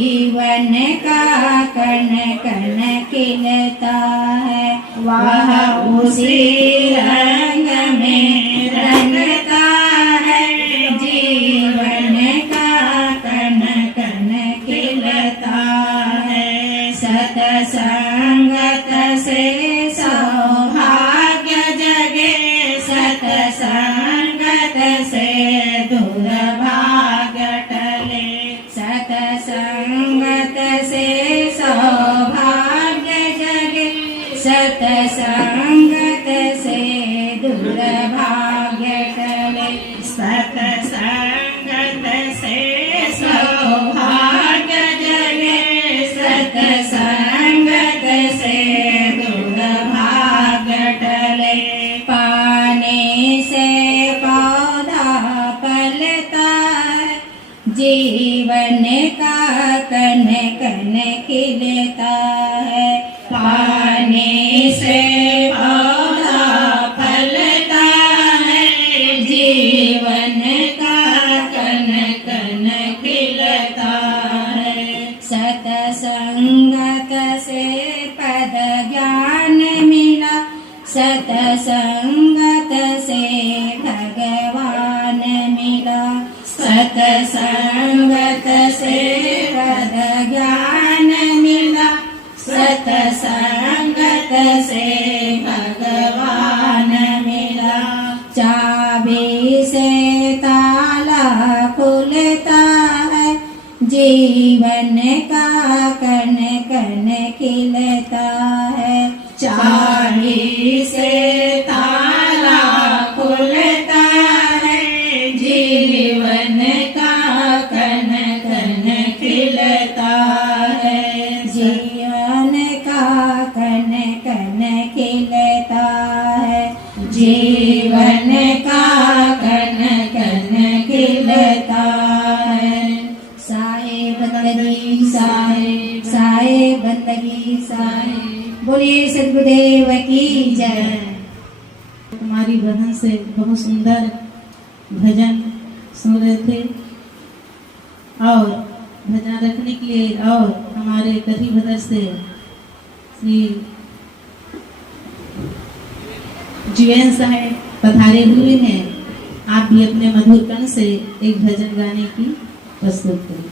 जीवन का कण कण खिलता है, वह उसी रंग में रंगता है। जीवन का कण कण खिलता है, सतसंगत से सौभाग्य जगे, सतसंगत से दुर्भाग्य टले, सतसंगत से सौभाग्य जगे, सतसंगत से दुर्भाग्य टले, सतसंगत से सौभाग्य जगे, सतसंगत से दुर्भाग्य टले। पानी से पौधा पलता है, जीवन का कण कण खिलता है। पानी से पौधा पलता है, जीवन का कण कण खिलता है। सतसंगत से पद ज्ञान मिला, सतसंगत से भगवान मिला, सतसंगत से पद ज्ञान मिला, सतसंगत से भगवान मिला। चाबी से ताला खुलता है, जीवन का कण कण खिलता है। चाबी से ताला खुलता है, जीवन का कण कण खिलता है। जीवन का कण कण खिलता है, जीवन का कण कण खिलता है। साहेब बंदगी साहेब, साहेब बंदगी साहेब। बोलिए सद्गुरुदेव की जय। तुम्हारी बहन से बहुत सुंदर भजन सुन रहे थे, और भजन रखने के लिए और हमारे करी भदर से श्री जीवन साहेब पधारे हुए हैं। आप भी अपने मधुर कण से एक भजन गाने की प्रस्तुत करें।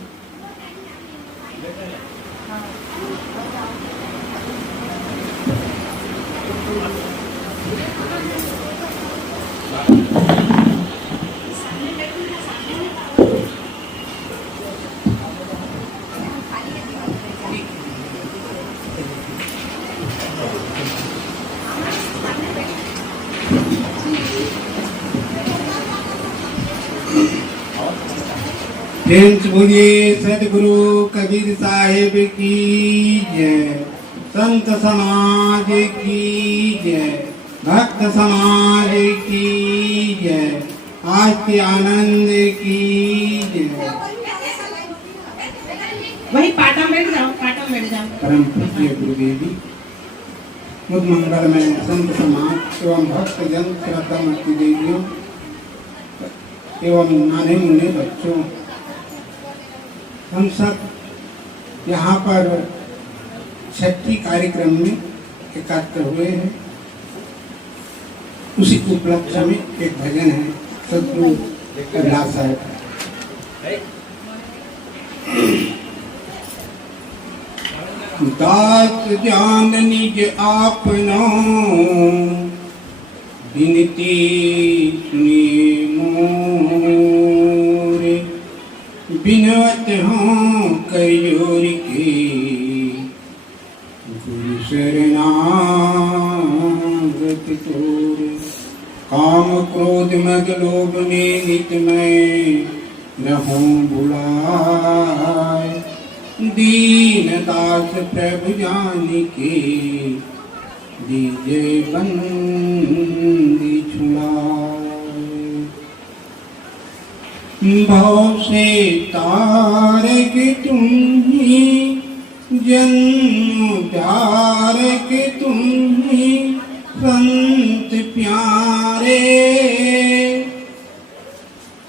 बोलिए सदगुरु कबीर साहेब की जय, संत समाज की जय, भक्त समाज की जय, आस्ति आनंद की जय। वही पाटा में बैठ जाओ, पाटा में बैठ जाओ। परम पूज्य गुरुदेवी मुद मंगल में संत समाज एवं भक्त जन श्रद्धा मूर्ति देवियों एवं नाने मुन्ने बच्चों, हम सब यहाँ पर छठी कार्यक्रम में एकत्र हुए हैं। उसी उपलक्ष्य में एक भजन है सद्गुरु कबीर साहब। दात जान निज आपनो, बिनती सुनी मोरे, बिनवत हूँ करियोर के, गुरु शरणागत तोर। काम क्रोध मद लोभ ने नित मैं रहूं बुलाए, दीन दास प्रभु जान के, दीजे बंदी छुड़ाए। भव से तारक तुम ही, जन्म उद्धारक तुम ही, संत प्यारे।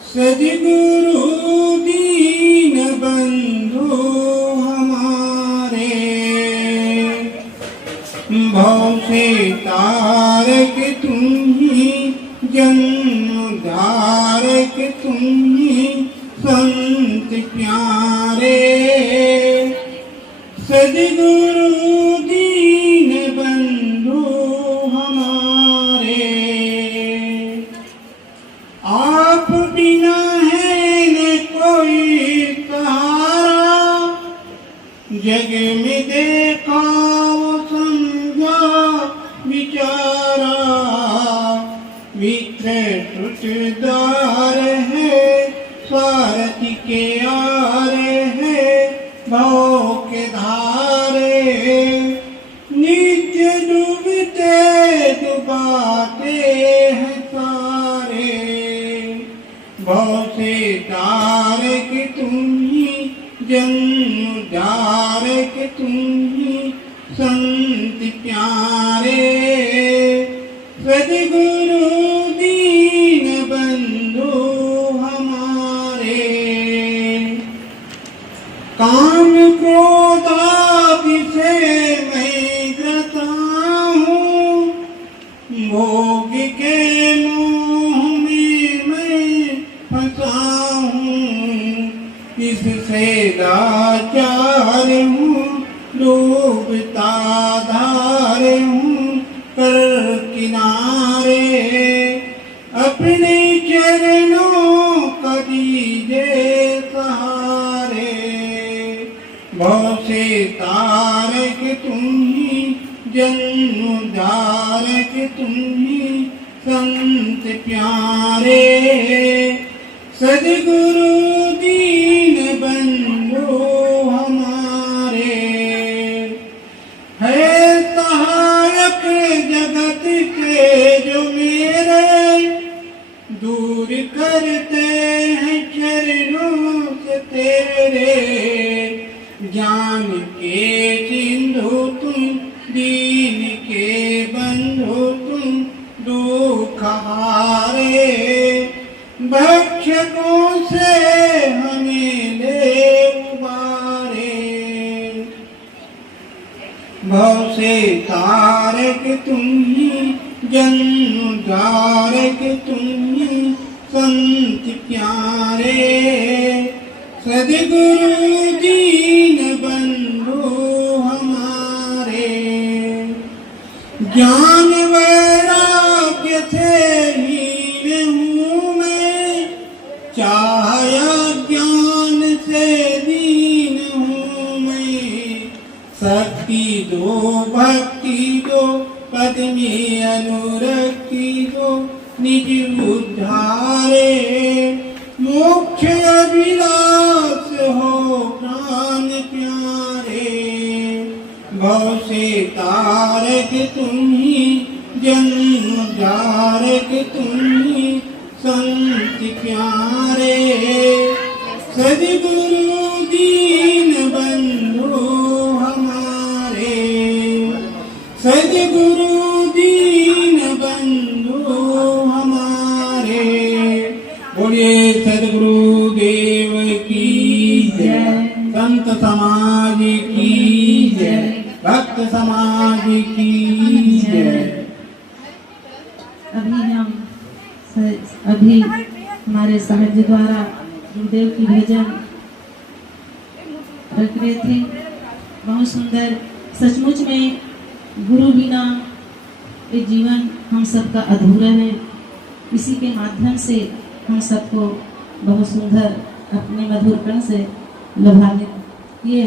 सद्गुरु दीन बंधु उद्धारक तुम ही संत प्यारे। सद्गुरु दीन बंधु हमारे, आप बिना है न कोई सहारा, जग में देखा वो समझा विचारा। विक्रय टुटदार है स्वार्थी के आरे है, भव के धारे नित्य डूबते डुबाते हैं सारे। भव से तारक तुम ही, जन्म उद्धारक तुम ही संत प्यारे। सद्गुरु दीन बंधु हमारे, काम क्रोध आदि से मैं ग्रता हूँ, भोग के मोह में मैं फंसा हूँ। इससे लाचार हूँ, डूबता धार हूँ कर किनारे। अपने चरणों का दीजिए सहारे। भव से तारक तुम ही, जन्म उद्धारक तुम ही संत प्यारे। सद्गुरु दीन बंधु हमारे, है सहायक जगत के जो मेरे, दूर करते हैं चरणों से तेरे। ज्ञान के सिंधु तुम, दीन के बंधु तुम, दुख हारे। भक्षकों से हमें ले उबारे। भव से तारक तुम ही, जन्म उद्धारक तुम ही संत प्यारे। सद्गुरु दीन बंधु हमारे, ज्ञान वैराग्य से हीन हूँ मैं, छाया ज्ञान से दीन हूँ मैं। शक्ति दो भक्ति दो, पद में अनुरक्ति दो, निज उद्धारे। मोक्ष अभिलाष हो प्राण प्यारे। भव से तारक तुम ही, जन्म उद्धारक तुम ही संत प्यारे। सद्गुरु दीन बंधु हमारे, सद्गुरु दीन बंधु हमारे। बोलिए सद्गुरु देव की जय, संत समाज की जय, भक्त समाज की जय। अभी हमारे साहब जी द्वारा गुरुदेव की भजन रख रहे थे, बहुत सुंदर। सचमुच में गुरु बिना ये जीवन हम सबका अधूरा है। इसी के माध्यम से हम सबको बहुत सुंदर अपने मधुर कण से लभावित किए।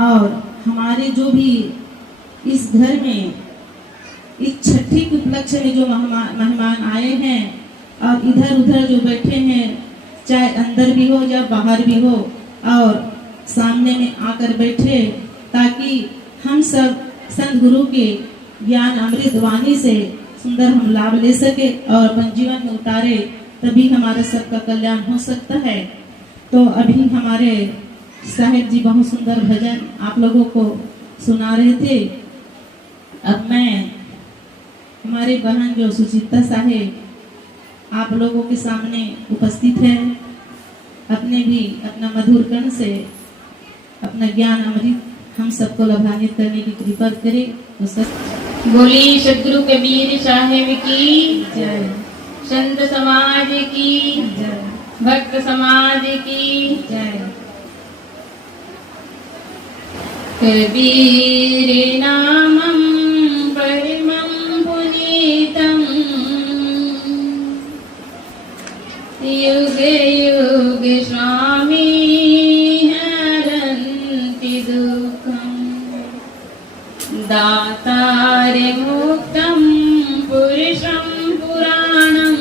और हमारे जो भी इस घर में इस छठी के उपलक्ष्य में जो मेहमान आए हैं और इधर उधर जो बैठे हैं, चाहे अंदर भी हो या बाहर भी हो, और सामने में आकर बैठे, ताकि हम सब संत गुरु के ज्ञान अमृत वाणी से सुंदर हम लाभ ले सके और अपन जीवन में उतारे, तभी हमारे सबका कल्याण हो सकता है। तो अभी हमारे साहेब जी बहुत सुंदर भजन आप लोगों को सुना रहे थे। अब मैं हमारे बहन जो सुचिता साहेब आप लोगों के सामने उपस्थित है, अपने भी अपना मधुर कण से अपना ज्ञान अमृत हम सबको लाभान्वित करने की कृपा करे। तो सब बोली सदगुरु कबीर साहेब की जय। संत समाज की जय। भक्त समाज की जय। कबीर नामं परमं पुनीतं युगे युगे स्वामी हरन्ति दुःखं दातारे मुक्तं पुरुषं पुराणं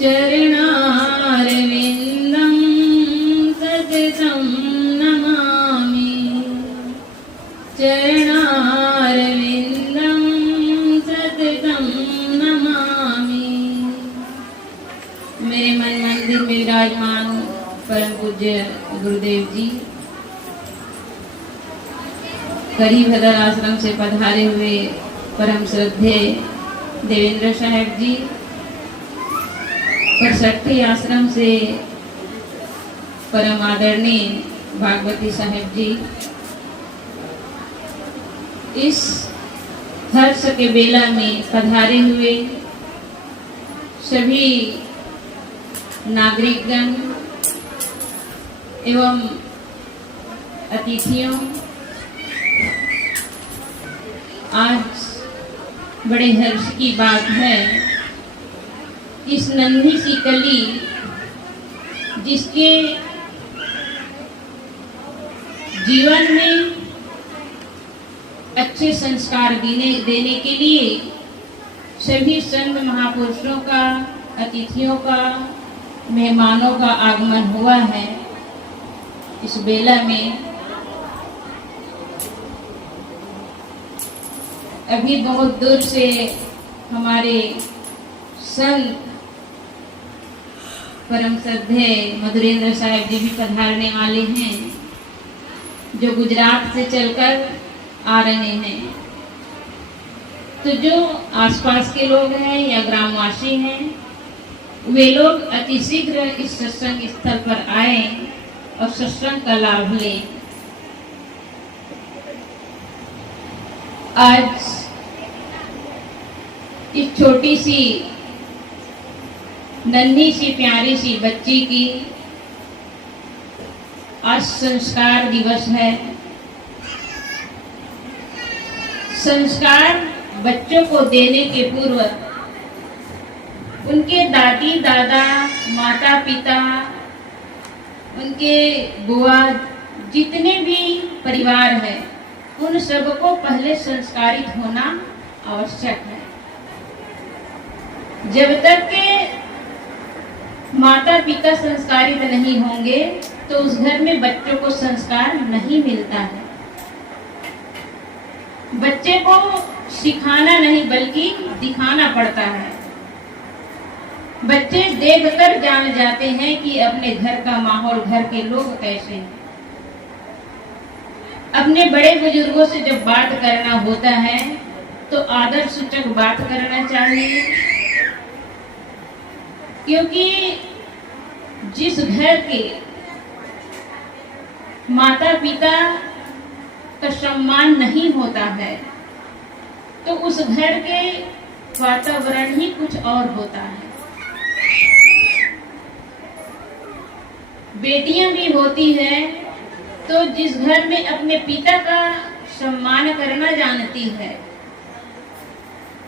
चरणारविन्दं सततं नमामि चरणारविन्दं सततं नमामि। मेरे मन मंदिर में विराजमान परम पूज्य गुरुदेव जी, करीभद्र आश्रम से पधारे हुए परम श्रद्धे देवेंद्र साहेब जी, परसठी आश्रम से परम आदरणीय भागवती साहेब जी, इस हर्ष के बेला में पधारे हुए सभी नागरिकगण एवं अतिथियों, आज बड़े हर्ष की बात है, इस नन्ही सी कली जिसके जीवन में अच्छे संस्कार देने के लिए सभी संत महापुरुषों का, अतिथियों का, मेहमानों का आगमन हुआ है। इस बेला में अभी बहुत दूर से हमारे संत परम श्रद्धे मधुरेंद्र साहेब जी भी पधारने वाले हैं, जो गुजरात से चलकर आ रहे हैं। तो जो आसपास के लोग हैं या ग्रामवासी हैं, वे लोग अतिशीघ्र इस सत्संग स्थल पर आए और सत्संग का लाभ लें। आज इस छोटी सी नन्ही सी प्यारी सी बच्ची की आज संस्कार दिवस है। संस्कार बच्चों को देने के पूर्व उनके दादी दादा, माता पिता, उनके बुआ, जितने भी परिवार है, उन सबको पहले संस्कारित होना आवश्यक है। जब तक के माता पिता संस्कारित नहीं होंगे तो उस घर में बच्चों को संस्कार नहीं मिलता है। बच्चे को सिखाना नहीं बल्कि दिखाना पड़ता है। बच्चे देखकर जान जाते हैं कि अपने घर का माहौल, घर के लोग कैसे हैं। अपने बड़े बुजुर्गों से जब बात करना होता है तो आदर सूचक बात करना चाहिए, क्योंकि जिस घर के माता पिता का सम्मान नहीं होता है तो उस घर के वातावरण ही कुछ और होता है। बेटियां भी होती है तो जिस घर में अपने पिता का सम्मान करना जानती है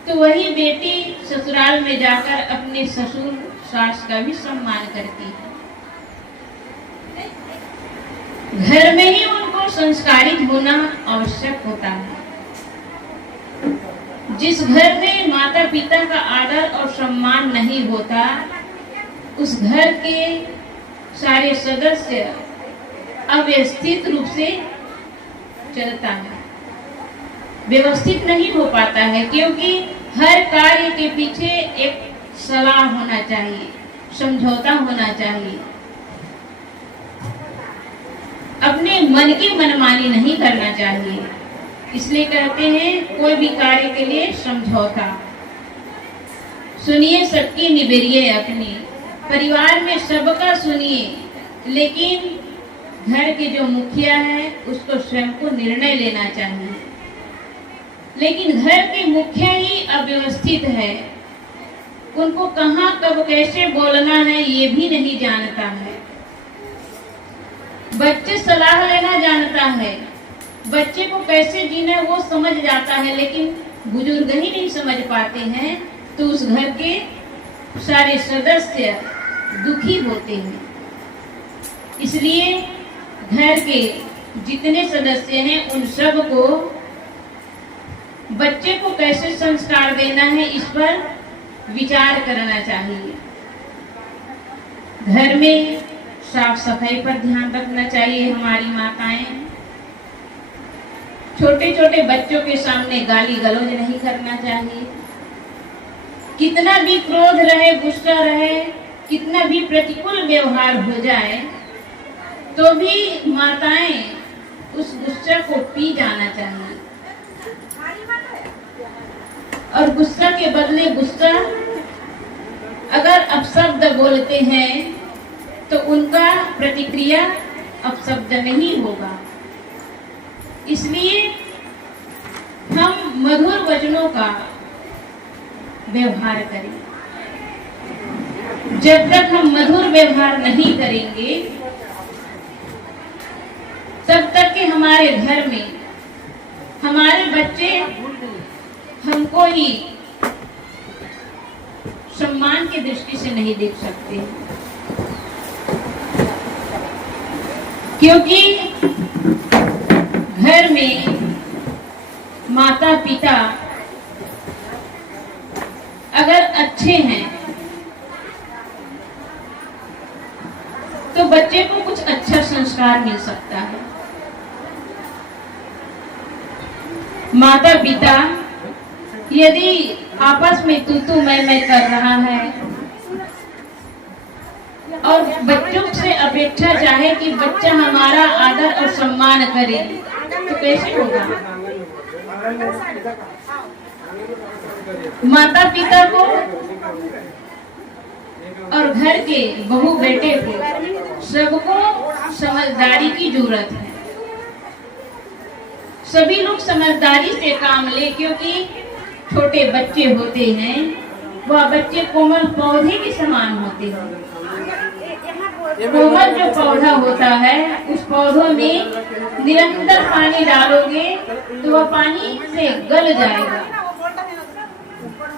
तो वही बेटी ससुराल में जाकर अपने ससुर सास का भी सम्मान करती है। घर में ही उनको संस्कारित होना आवश्यक होता है। जिस घर में माता पिता का आदर और सम्मान नहीं होता, उस घर के सारे सदस्य अव्यवस्थित रूप से चलता है, व्यवस्थित नहीं हो पाता है, क्योंकि हर कार्य के पीछे एक सलाह होना चाहिए, समझौता होना चाहिए। अपने मन की मनमानी नहीं करना चाहिए। इसलिए कहते हैं कोई भी कार्य के लिए समझौता। सुनिए सबकी निबेरिए अपनी, परिवार में सबका सुनिए, लेकिन घर के जो मुखिया है उसको स्वयं को निर्णय लेना चाहिए। लेकिन घर के मुखिया ही अव्यवस्थित है उनको कहाँ कब कैसे बोलना है ये भी नहीं जानता है। बच्चे सलाह लेना जानता है, बच्चे को कैसे जीना है वो समझ जाता है, लेकिन बुजुर्ग ही नहीं समझ पाते हैं तो उस घर के सारे सदस्य दुखी होते हैं। इसलिए घर के जितने सदस्य हैं उन सब को बच्चे को कैसे संस्कार देना है इस पर विचार करना चाहिए। घर में साफ सफाई पर ध्यान रखना चाहिए हमारी माताएं। छोटे छोटे बच्चों के सामने गाली गलौज नहीं करना चाहिए। कितना भी क्रोध रहे, गुस्सा रहे, कितना भी प्रतिकूल व्यवहार हो जाए तो भी माताएं उस गुस्सा को पी जाना चाहिए और गुस्सा के बदले गुस्सा अगर अपशब्द बोलते हैं तो उनका प्रतिक्रिया अपशब्द नहीं होगा। इसलिए हम मधुर वचनों का व्यवहार करें। जब तक हम मधुर व्यवहार नहीं करेंगे तब तक कि हमारे घर में हमारे बच्चे हमको ही सम्मान की दृष्टि से नहीं देख सकते, क्योंकि घर में माता पिता अगर अच्छे हैं तो बच्चे को कुछ अच्छा संस्कार मिल सकता है। माता पिता यदि आपस में तू मैं कर रहा है और बच्चों से अपेक्षा चाहे कि बच्चा हमारा आदर और सम्मान करे तो कैसे होगा। माता पिता को और घर के बहू बेटे को सबको समझदारी की जरूरत है। सभी लोग समझदारी से काम ले, क्योंकि छोटे बच्चे होते हैं वह बच्चे कोमल पौधे के समान होते हैं। कोमल जो पौधा होता है उस पौधों में निरंतर पानी डालोगे तो वह पानी से गल जाएगा।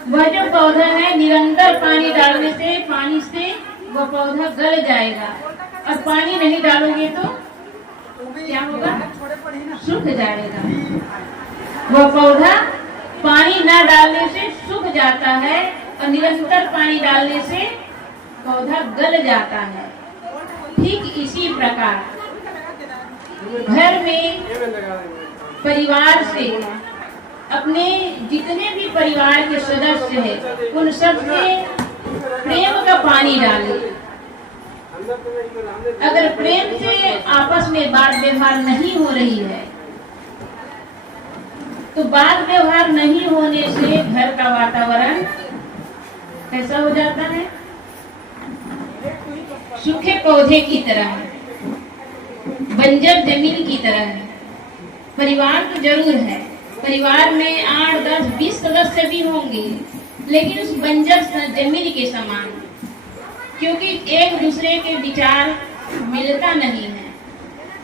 वह जो पौधा है निरंतर पानी डालने से पानी से वह पौधा गल जाएगा, और पानी नहीं डालोगे तो क्या होगा, सूख जाएगा। वह पौधा पानी न डालने से सूख जाता है और निरंतर पानी डालने से पौधा गल जाता है। ठीक इसी प्रकार घर में परिवार से अपने जितने भी परिवार के सदस्य हैं उन सब में प्रेम का पानी डालें। अगर प्रेम से आपस में बात व्यवहार नहीं हो रही है तो बात व्यवहार नहीं होने से घर का वातावरण कैसा हो जाता है, सूखे पौधे की तरह है, बंजर जमीन की तरह है। परिवार तो जरूर है, परिवार में 8, 10, 20 सदस्य भी होंगे, लेकिन उस बंजर जमीन के समान, क्योंकि एक दूसरे के विचार मिलता नहीं है।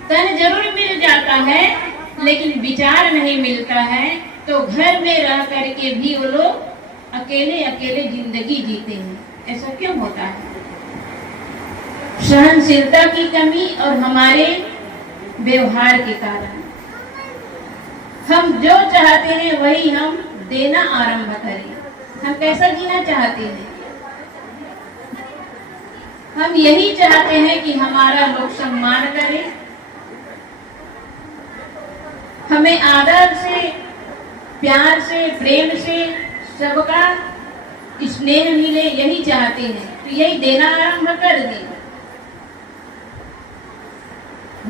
तन जरूर मिल जाता है लेकिन विचार नहीं मिलता है, तो घर में रह करके भी वो लोग अकेले अकेले जिंदगी जीते हैं। ऐसा क्यों होता है? सहनशीलता की कमी और हमारे व्यवहार के कारण। हम जो चाहते हैं वही हम देना आरंभ करें। हम कैसा जीना चाहते हैं? हम यही चाहते हैं कि हमारा लोग सम्मान करें, हमें आदर से, प्यार से, प्रेम से सबका स्नेह मिले, यही चाहते हैं। तो यही देना आरंभ कर दें।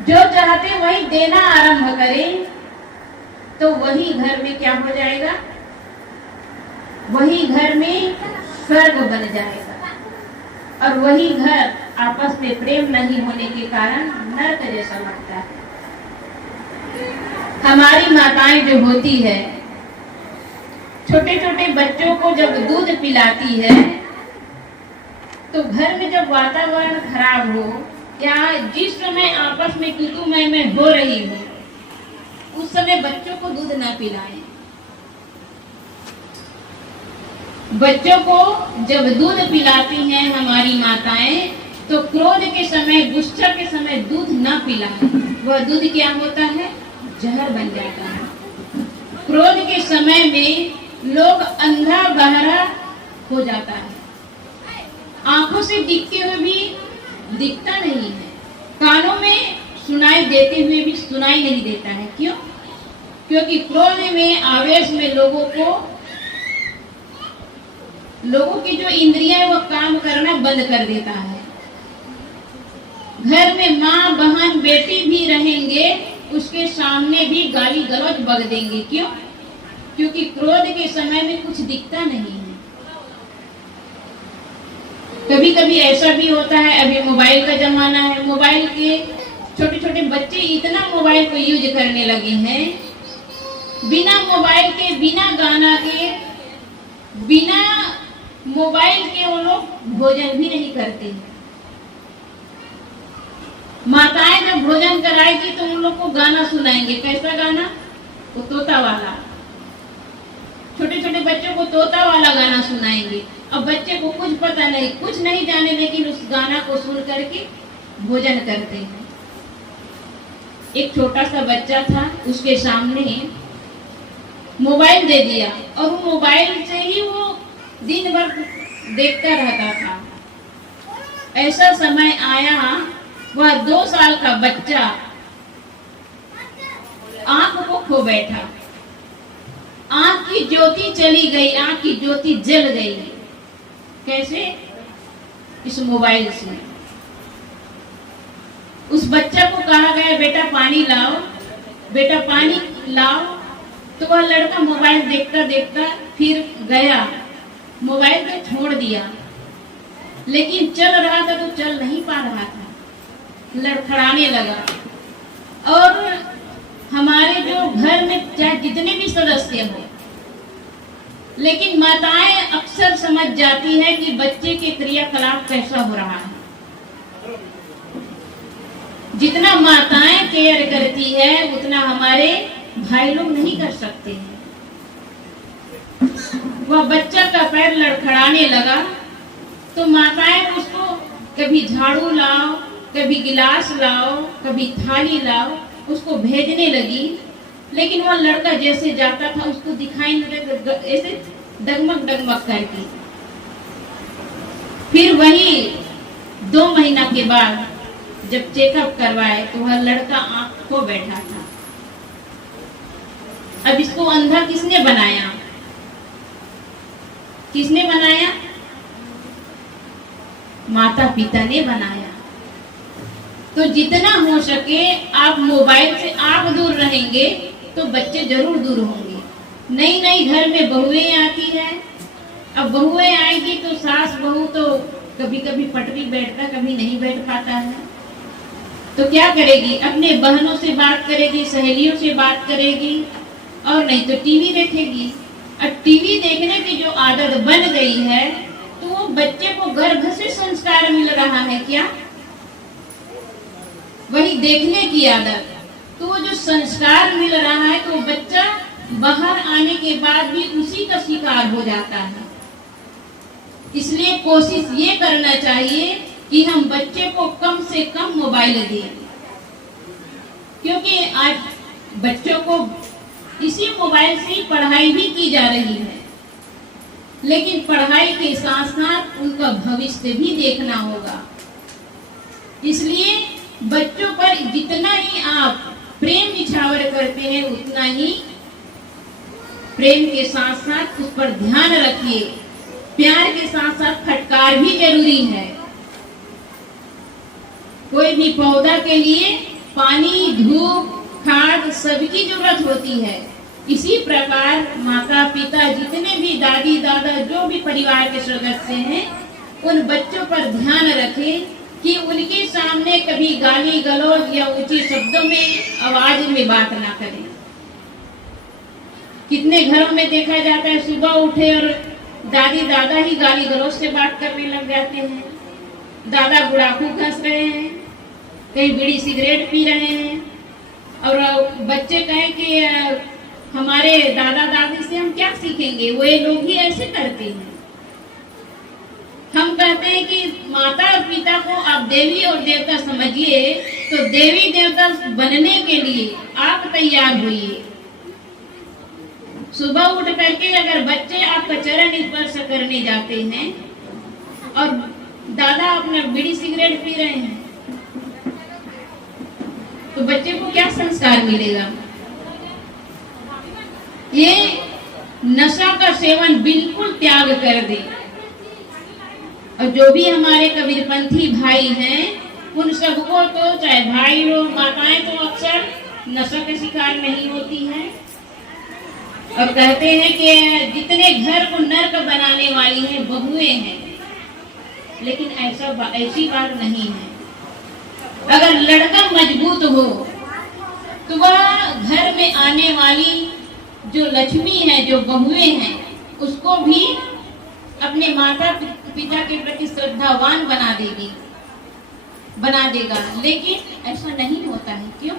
जो चाहते वही देना आरंभ करें तो वही घर में क्या हो जाएगा, वही घर में स्वर्ग बन जाएगा। और वही घर आपस में प्रेम नहीं होने के कारण नरक जैसा लगता है। हमारी माताएं जो होती है छोटे छोटे बच्चों को जब दूध पिलाती है तो घर में जब वातावरण खराब हो या जिस समय आपस में तू मैं हो रही हो, उस समय बच्चों को दूध ना पिलाएं। बच्चों को जब दूध पिलाती हैं हमारी माताएं, तो क्रोध के समय, गुस्सा के समय दूध ना पिलाएं। वह दूध क्या होता है? जहर बन जाता है। क्रोध के समय में लोग अंधा बहरा हो जाता है, आंखों से दिखते हुए भी दिखता नहीं है, कानों में सुनाई देते हुए भी सुनाई नहीं देता है। क्यों? क्योंकि क्रोध में, आवेश में लोगों की जो इंद्रियां है वो काम करना बंद कर देता है। घर में माँ, बहन, बेटी भी रहेंगे, उसके सामने भी गाली गलौज बक देंगे। क्यों? क्योंकि क्रोध के समय में कुछ दिखता नहीं है। कभी कभी ऐसा भी होता है, अभी मोबाइल का जमाना है, मोबाइल के छोटे छोटे बच्चे इतना मोबाइल को यूज करने लगे हैं, बिना मोबाइल के, बिना गाना के, बिना मोबाइल के वो लोग भोजन भी नहीं करते। माताएं जब भोजन कराएगी तो उन लोग को गाना सुनाएंगे। कैसा गाना? वो तोता वाला। छोटे छोटे बच्चों को तोता वाला गाना सुनाएंगे। अब बच्चे को कुछ पता नहीं, कुछ नहीं जाने, लेकिन उस गाना को सुन करके भोजन करते हैं। एक छोटा सा बच्चा था, उसके सामने मोबाइल दे दिया और वो मोबाइल से ही वो दिन भर देखता रहता था। ऐसा समय आया, वह 2 साल का बच्चा आंख को खो बैठा, आंख की ज्योति चली गई, आंख की ज्योति जल गई। कैसे? इस मोबाइल से। उस बच्चा को कहा गया, बेटा पानी लाओ, बेटा पानी लाओ, तो वह लड़का मोबाइल देखता देखता फिर गया, मोबाइल को छोड़ दिया, लेकिन चल रहा था तो चल नहीं पा रहा था, लड़खड़ाने लगा। और हमारे जो घर में चाहे जितने भी सदस्य हो, लेकिन माताएं अक्सर समझ जाती है कि बच्चे के क्रियाकलाप कैसा हो रहा है। जितना माताएं केयर करती है उतना हमारे भाई लोग नहीं कर सकते हैं। वह बच्चा का पैर लड़खड़ाने लगा तो माताएं उसको कभी झाड़ू लाओ, कभी गिलास लाओ, कभी थाली लाओ, उसको भेजने लगी। लेकिन वह लड़का जैसे जाता था उसको दिखाई नहीं देता, ऐसे डगमग डगमग करके। फिर वही 2 महीना के बाद जब चेकअप करवाए तो वह लड़का आंख को बैठा था। अब इसको अंधा किसने बनाया? किसने बनाया? माता पिता ने बनाया। तो जितना हो सके आप मोबाइल से आप दूर रहेंगे तो बच्चे जरूर दूर होंगे। नई नई घर में बहुएं आती है, अब बहुएं आएगी तो सास बहू तो कभी कभी पट भी बैठता, कभी नहीं बैठ पाता है। तो क्या करेगी? अपने बहनों से बात करेगी, सहेलियों से बात करेगी, और नहीं तो टीवी देखेगी। अब टीवी देखने की जो आदत बन गई है तो वो बच्चे को गर्भ से संस्कार मिल रहा है क्या? वही देखने की आदत, तो वो जो संस्कार मिल रहा है तो बच्चा बाहर आने के बाद भी उसी का शिकार हो जाता है। इसलिए कोशिश ये करना चाहिए कि हम बच्चे को कम से कम मोबाइल दें, क्योंकि आज बच्चों को इसी मोबाइल से पढ़ाई भी की जा रही है। लेकिन पढ़ाई के साथ साथ उनका भविष्य भी देखना होगा। इसलिए बच्चों पर जितना ही आप प्रेम निछावर करते हैं उतना ही प्रेम के साथ साथ उस पर ध्यान रखिए। प्यार के साथ साथ फटकार भी जरूरी है। कोई भी पौधा के लिए पानी, धूप, खाद सबकी जरूरत होती है। इसी प्रकार माता पिता, जितने भी दादी दादा, जो भी परिवार के सदस्य हैं, उन बच्चों पर ध्यान रखें कि उनके सामने कभी गाली गलौज या ऊंचे शब्दों में, आवाज में बात ना करें। कितने घरों में देखा जाता है सुबह उठे और दादी दादा ही गाली गलौज से बात करने लग जाते हैं। दादा गुड़ाखू घस रहे हैं, कहीं बीड़ी सिगरेट पी रहे हैं, और बच्चे कहें कि हमारे दादा दादी से हम क्या सीखेंगे, वो ये लोग ही ऐसे करते हैं। हम कहते हैं कि माता और पिता को आप देवी और देवता समझिए, तो देवी देवता बनने के लिए आप तैयार होइए। सुबह उठ करके अगर बच्चे आपका चरण स्पर्श करने जाते हैं और दादा अपना बीड़ी सिगरेट पी रहे हैं, तो बच्चे को क्या संस्कार मिलेगा? ये नशा का सेवन बिल्कुल त्याग कर दे। और जो भी हमारे कबीरपंथी भाई हैं, उन सबको तो, चाहे भाई हो माताएं, तो अक्सर नशा के शिकार नहीं होती हैं, और कहते हैं कि जितने घर को नर्क बनाने वाली हैं बहुएं हैं, लेकिन ऐसी बात नहीं है। अगर लड़का मजबूत हो तो वह घर में आने वाली जो लक्ष्मी है, जो बहुएं हैं, उसको भी अपने माता पिता के प्रति श्रद्धावान बना देगा। लेकिन ऐसा नहीं होता है। क्यों?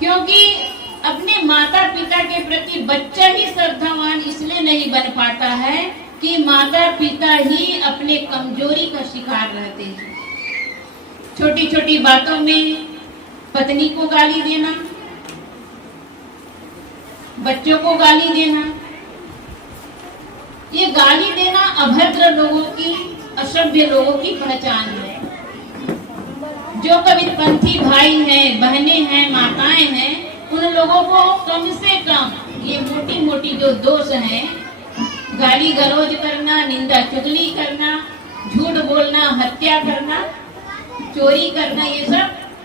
क्योंकि अपने माता पिता के प्रति बच्चा ही श्रद्धावान इसलिए नहीं बन पाता है कि माता पिता ही अपने कमजोरी का शिकार रहते हैं। छोटी छोटी बातों में पत्नी को गाली देना, बच्चों को गाली देना, ये गाली देना अभद्र लोगों की, असभ्य लोगों की पहचान है। जो कबीरपंथी भाई हैं, बहनें हैं, माताएं हैं, उन लोगों को कम से कम ये मोटी मोटी जो दोष हैं, गाली गलौज करना, निंदा चुगली करना, झूठ बोलना, हत्या करना, चोरी करना, ये सब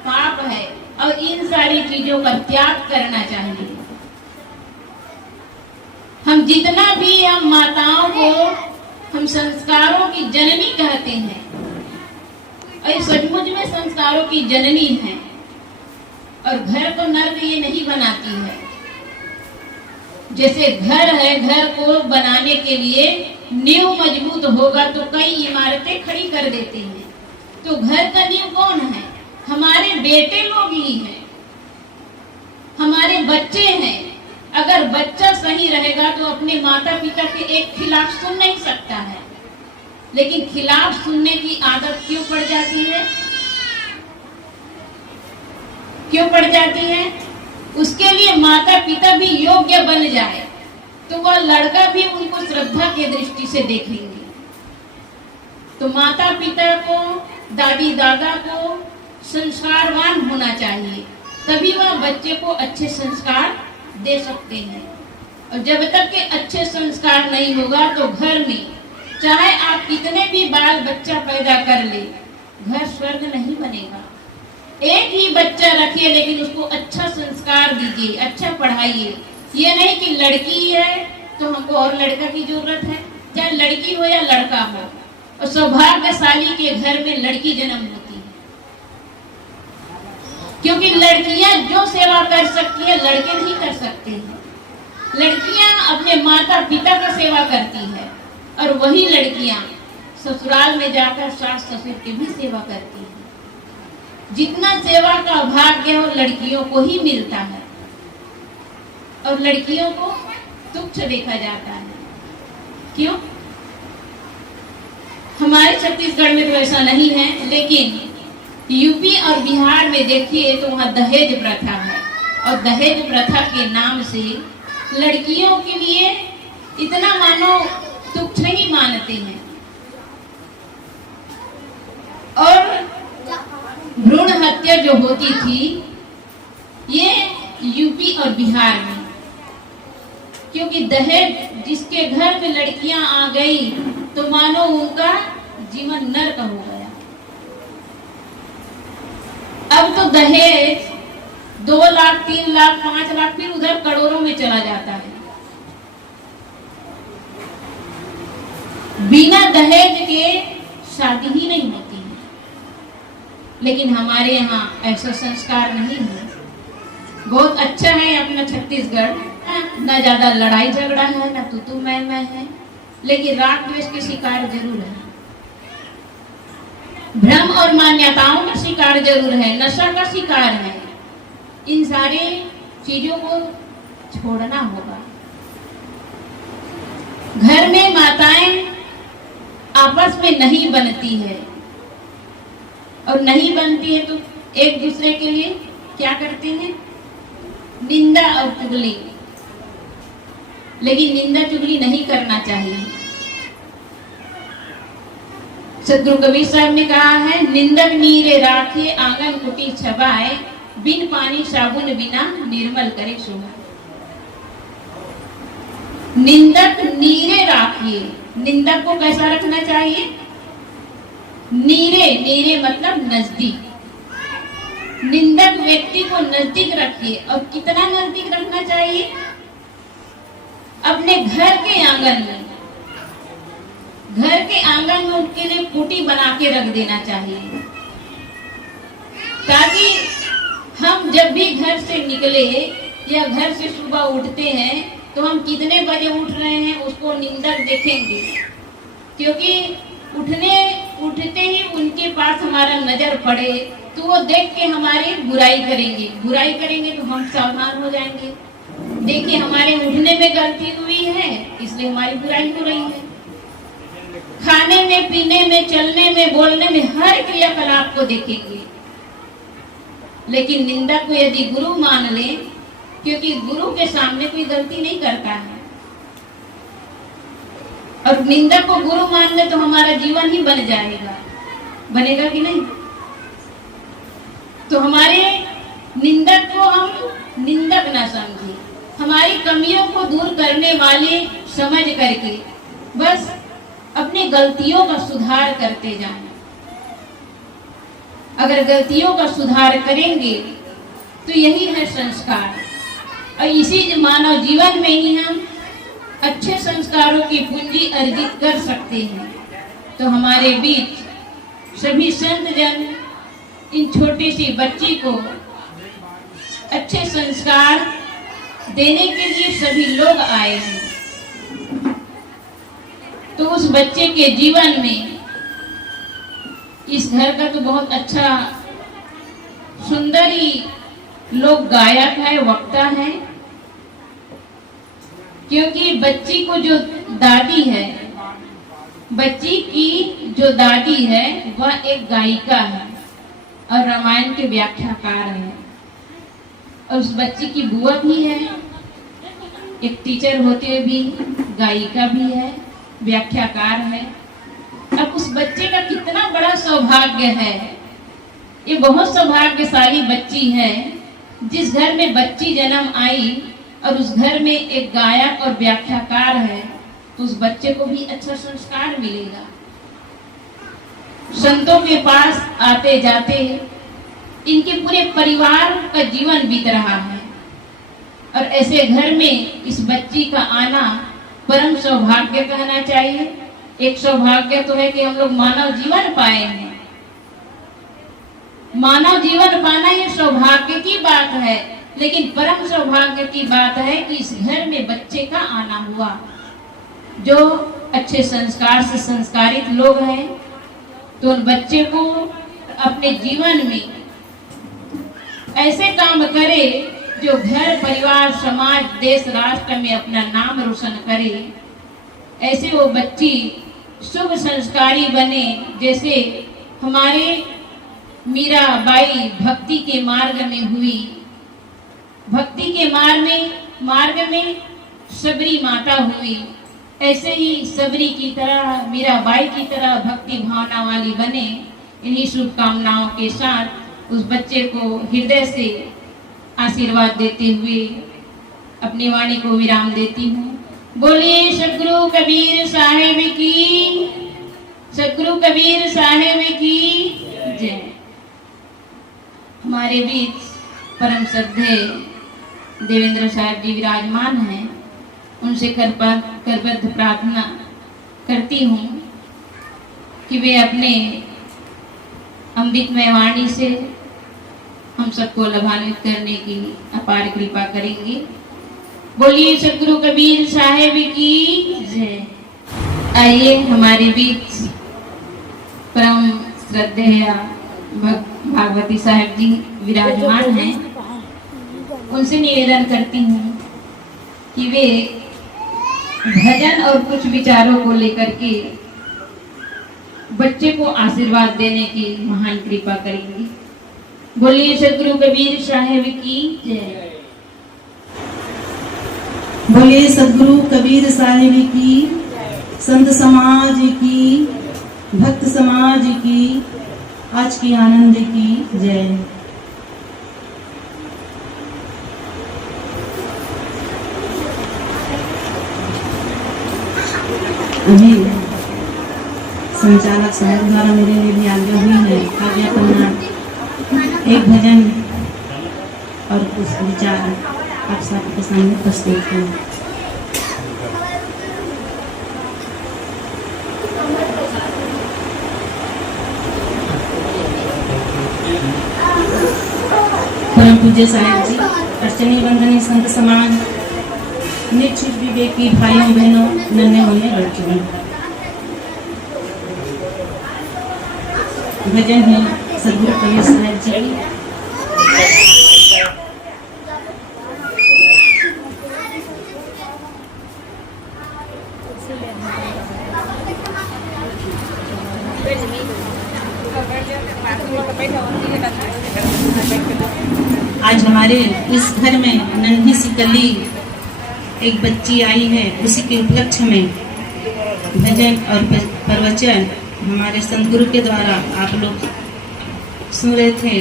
पाप है और इन सारी चीजों का त्याग करना चाहिए। हम जितना भी हम माताओं को हम संस्कारों की जननी कहते हैं, और सचमुच में संस्कारों की जननी है, और घर को नर्क ये नहीं बनाती है। जैसे घर है, घर को बनाने के लिए नींव मजबूत होगा तो कई इमारतें खड़ी कर देते हैं। तो घर का नींव कौन है? हमारे बेटे लोग ही हैं, हमारे बच्चे हैं। अगर बच्चा सही रहेगा तो अपने माता पिता के एक खिलाफ सुन नहीं सकता है, लेकिन खिलाफ सुनने की आदत क्यों पड़ जाती है? क्यों पड़ जाती है? उसके लिए माता पिता भी योग्य बन जाए तो वह लड़का भी उनको श्रद्धा के दृष्टि से देखेंगे। तो माता पिता को, दादी दादा को संस्कारवान होना चाहिए, तभी वह बच्चे को अच्छे संस्कार दे सकते हैं। और जब तक के अच्छे संस्कार नहीं होगा तो घर में चाहे आप कितने भी बाल बच्चा पैदा कर ले, घर स्वर्ग नहीं बनेगा। एक ही बच्चा रखिए लेकिन उसको अच्छा संस्कार दीजिए, अच्छा पढ़ाइए। ये नहीं कि लड़की है तो हमको और लड़का की जरूरत है, चाहे लड़की हो या लड़का हो। और सौभाग्यशाली के घर में लड़की जन्म होती है, क्योंकि लड़कियां जो सेवा कर सकती है लड़के नहीं कर सकते हैं। लड़कियां अपने माता पिता का सेवा करती है, और वही लड़कियां ससुराल में जाकर सास ससुर की भी सेवा करती है। जितना सेवा का भाग्य हो लड़कियों को ही मिलता है, और लड़कियों को तुच्छ देखा जाता है। क्यों? हमारे छत्तीसगढ़ में तो ऐसा नहीं है, लेकिन यूपी और बिहार में देखिए तो वहाँ दहेज प्रथा है, और दहेज प्रथा के नाम से लड़कियों के लिए इतना मानो तुच्छ ही मानते हैं। और भ्रूण हत्या जो होती थी ये यूपी और बिहार में, क्योंकि दहेज जिसके घर में लड़कियां आ गई तो मानो उनका जीवन नरक हो गया। अब तो दहेज 2 लाख, 3 लाख, 5 लाख, फिर उधर करोड़ों में चला जाता है। बिना दहेज के शादी ही नहीं होती है। लेकिन हमारे यहाँ ऐसा संस्कार नहीं है। बहुत अच्छा है अपना छत्तीसगढ़, ना ज्यादा लड़ाई झगड़ा है, ना तू मैं है, लेकिन राग द्वेष के शिकार जरूर है। भ्रम और मान्यताओं का शिकार जरूर है, नशा का शिकार है। इन सारे चीजों को छोड़ना होगा। घर में माताएं आपस में नहीं बनती है, और नहीं बनती है तो एक दूसरे के लिए क्या करते हैं? निंदा और चुगली। लेकिन निंदा चुगली नहीं करना चाहिए। सदगुरु कबीर साहब ने कहा है, निंदक नीरे राखे आंगन कुटी छबाए, बिन पानी साबुन बिना निर्मल करे शोभा। निंदक नीरे राखिए। निंदक को कैसा रखना चाहिए? नीरे, नीरे मतलब नजदीक। निंदक व्यक्ति को नजदीक रखिए। और कितना नजदीक रखना चाहिए? अपने घर के आंगन में, घर के आंगन में उनके लिए कुटी बना के रख देना चाहिए, ताकि हम जब भी घर से निकले या घर से सुबह उठते हैं तो हम कितने बजे उठ रहे हैं उसको निंदक देखेंगे। क्योंकि उठते ही उनके पास हमारा नजर पड़े तो वो देख के हमारी बुराई करेंगे। बुराई करेंगे तो हम सावधान हो जाएंगे। देखिए, हमारे उठने में गलती हुई है इसलिए हमारी बुराई हो रही है। खाने में, पीने में, चलने में, बोलने में, हर क्रियाकलाप को देखेंगे। लेकिन निंदक को यदि गुरु मान ले, क्योंकि गुरु के सामने कोई गलती नहीं करता है, और निंदक को गुरु मान ले तो हमारा जीवन ही बन जाएगा। बनेगा कि नहीं? तो हमारे निंदक को हम निंदक ना समझे, हमारी कमियों को दूर करने वाले समझ करके बस अपनी गलतियों का सुधार करते जाएं। अगर गलतियों का सुधार करेंगे तो यही है संस्कार, और इसी मानव जीवन में ही हम अच्छे संस्कारों की पूंजी अर्जित कर सकते हैं। तो हमारे बीच सभी संत जन इन छोटी सी बच्ची को अच्छे संस्कार देने के लिए सभी लोग आए हैं। तो उस बच्चे के जीवन में इस घर का तो बहुत अच्छा सुंदर ही लोग गायक है, वक्ता है। क्योंकि बच्ची को जो दादी है, बच्ची की जो दादी है वह एक गायिका है और रामायण के व्याख्याकार है, और उस बच्ची की बुआ भी है, एक टीचर होते हुए भी गायिका भी है, व्याख्याकार है। अब उस बच्चे का कितना बड़ा सौभाग्य है। ये बहुत सौभाग्यशाली बच्ची है जिस घर में बच्ची जन्म आई और उस घर में एक गायक और व्याख्याकार है, तो उस बच्चे को भी अच्छा संस्कार मिलेगा। संतों के पास आते जाते इनके पूरे परिवार का जीवन बीत रहा है, और ऐसे घर में इस बच्ची का आना परम सौभाग्य कहना चाहिए। एक सौभाग्य तो है कि हम लोग मानव जीवन पाए हैं। मानव जीवन पाना ये सौभाग्य की बात है, लेकिन परम सौभाग्य की बात है कि इस घर में बच्चे का आना हुआ, जो अच्छे संस्कार से संस्कारित लोग हैं। तो उन बच्चे को अपने जीवन में ऐसे काम करे जो घर, परिवार, समाज, देश, राष्ट्र में अपना नाम रोशन करे। ऐसे वो बच्ची शुभ संस्कारी बने, जैसे हमारे मीराबाई भक्ति के मार्ग में हुई। भक्ति के मार्ग में सबरी माता हुई। ऐसे ही सबरी की तरह, मीराबाई की तरह भक्ति भावना वाली बने। इन्हीं शुभकामनाओं के साथ उस बच्चे को हृदय से आशीर्वाद देते हुए अपनी वाणी को विराम देती हूँ। बोलिए सदगुरु कबीर साहेब की, सदगुरु कबीर साहेब की जय। हमारे बीच परम श्रद्धेय देवेंद्र साहब जी विराजमान हैं। उनसे करबद्ध प्रार्थना करती हूँ कि वे अपने अमृतमय वाणी से हम सबको लाभान्वित करने की अपार कृपा करेंगे। बोलिए सदगुरु कबीर साहेब की जय। आइए हमारे बीच परम श्रद्धेय भागवती साहब जी विराजमान हैं, उनसे निवेदन करती हूँ कि वे भजन और कुछ विचारों को लेकर के बच्चे को आशीर्वाद देने की महान कृपा करेंगे। बोलिए सदगुरु कबीर साहब की जय। बोलिए सदगुरु कबीर साहिब की, संत समाज की, भक्त समाज की, आज की आनंद की जय। अभी संचालक साहब द्वारा मेरे लिए भी आज्ञा हुई है आज्ञा करना एक भजन और कुछ विचार आप सबके सामने प्रस्तुत करूं। परम पूज्य साहिब जी, अर्चनी वंदनी संत समाज, निश्चित विवेकी भाइयों बहनों, नन्हे मुन्ने बच्चों, भजन है सदगुरु कबीर साहब जी की। आज हमारे इस घर में नन्ही सी कली एक बच्ची आई है, उसी के उपलक्ष्य में भजन और प्रवचन हमारे संत गुरु के द्वारा आप लोग सुन रहे थे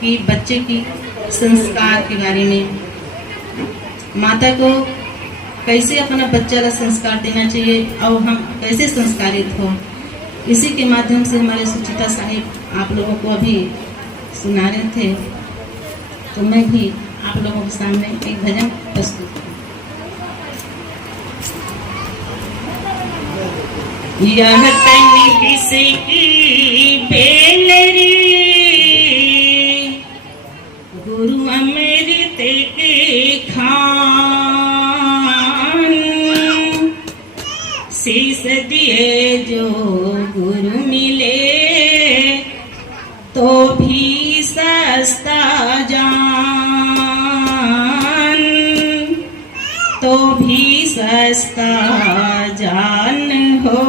कि बच्चे की संस्कार के बारे में, माता को कैसे अपना बच्चा का संस्कार देना चाहिए और हम कैसे संस्कारित हो, इसी के माध्यम से हमारे सुचिता साहिब आप लोगों को अभी सुना रहे थे। तो मैं भी आप लोगों के सामने एक भजन प्रस्तुत करूं। यह तन किसकी बेलरी, गुरु अमृत के खान, शीस दिए जो गुरु मिले तो भी सस्ता जान, तो भी सस्ता जान हो,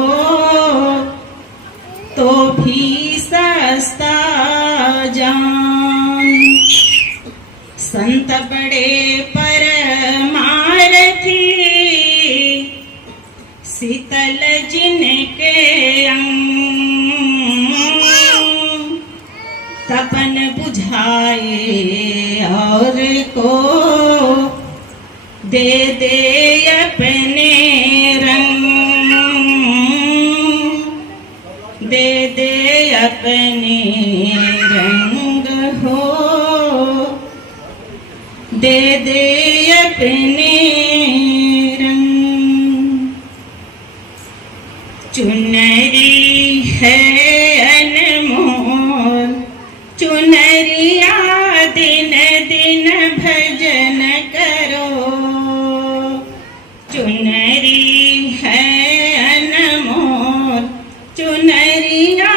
तो भी सस्ता जान। संत बड़े परमारथी, शीतल जिनके अंग, तपन बुझाए और को दे दे अपने रंग, दे दे अपने रंग हो, दे दे अपने रंग। चुनरी है अनमोल, चुनरिया दिन दिन भजन करो, चुनरी है अनमोल, चुनरिया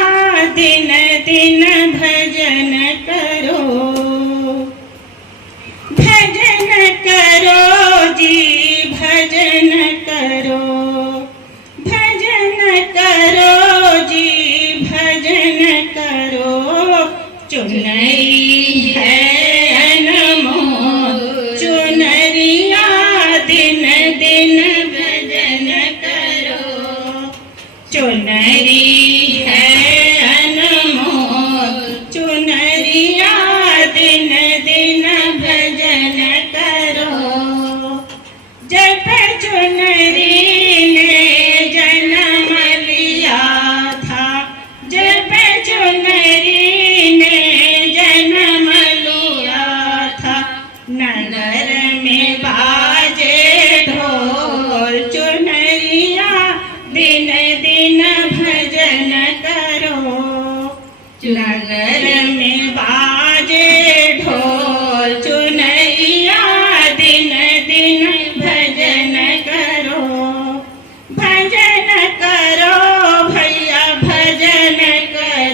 दिन दिन भजन करो, भजन करो जी भजन करो, भजन करो जी भजन करो। चुनरी है अनमोल, चुनरिया दिन दिन भजन करो, चुनरी है अनमोल, चुनरिया दिन दिन भजन करो। जब चुनरी ने जन्म लिया था, जब चुनरी ने जन्म लिया था, नगर में बाजे ढोल, चुनरिया दिन दिन भजन करो, नगर में बाजे ढोल, चुनरिया दिन दिन भजन करो, भजन करो भैया भजन करो।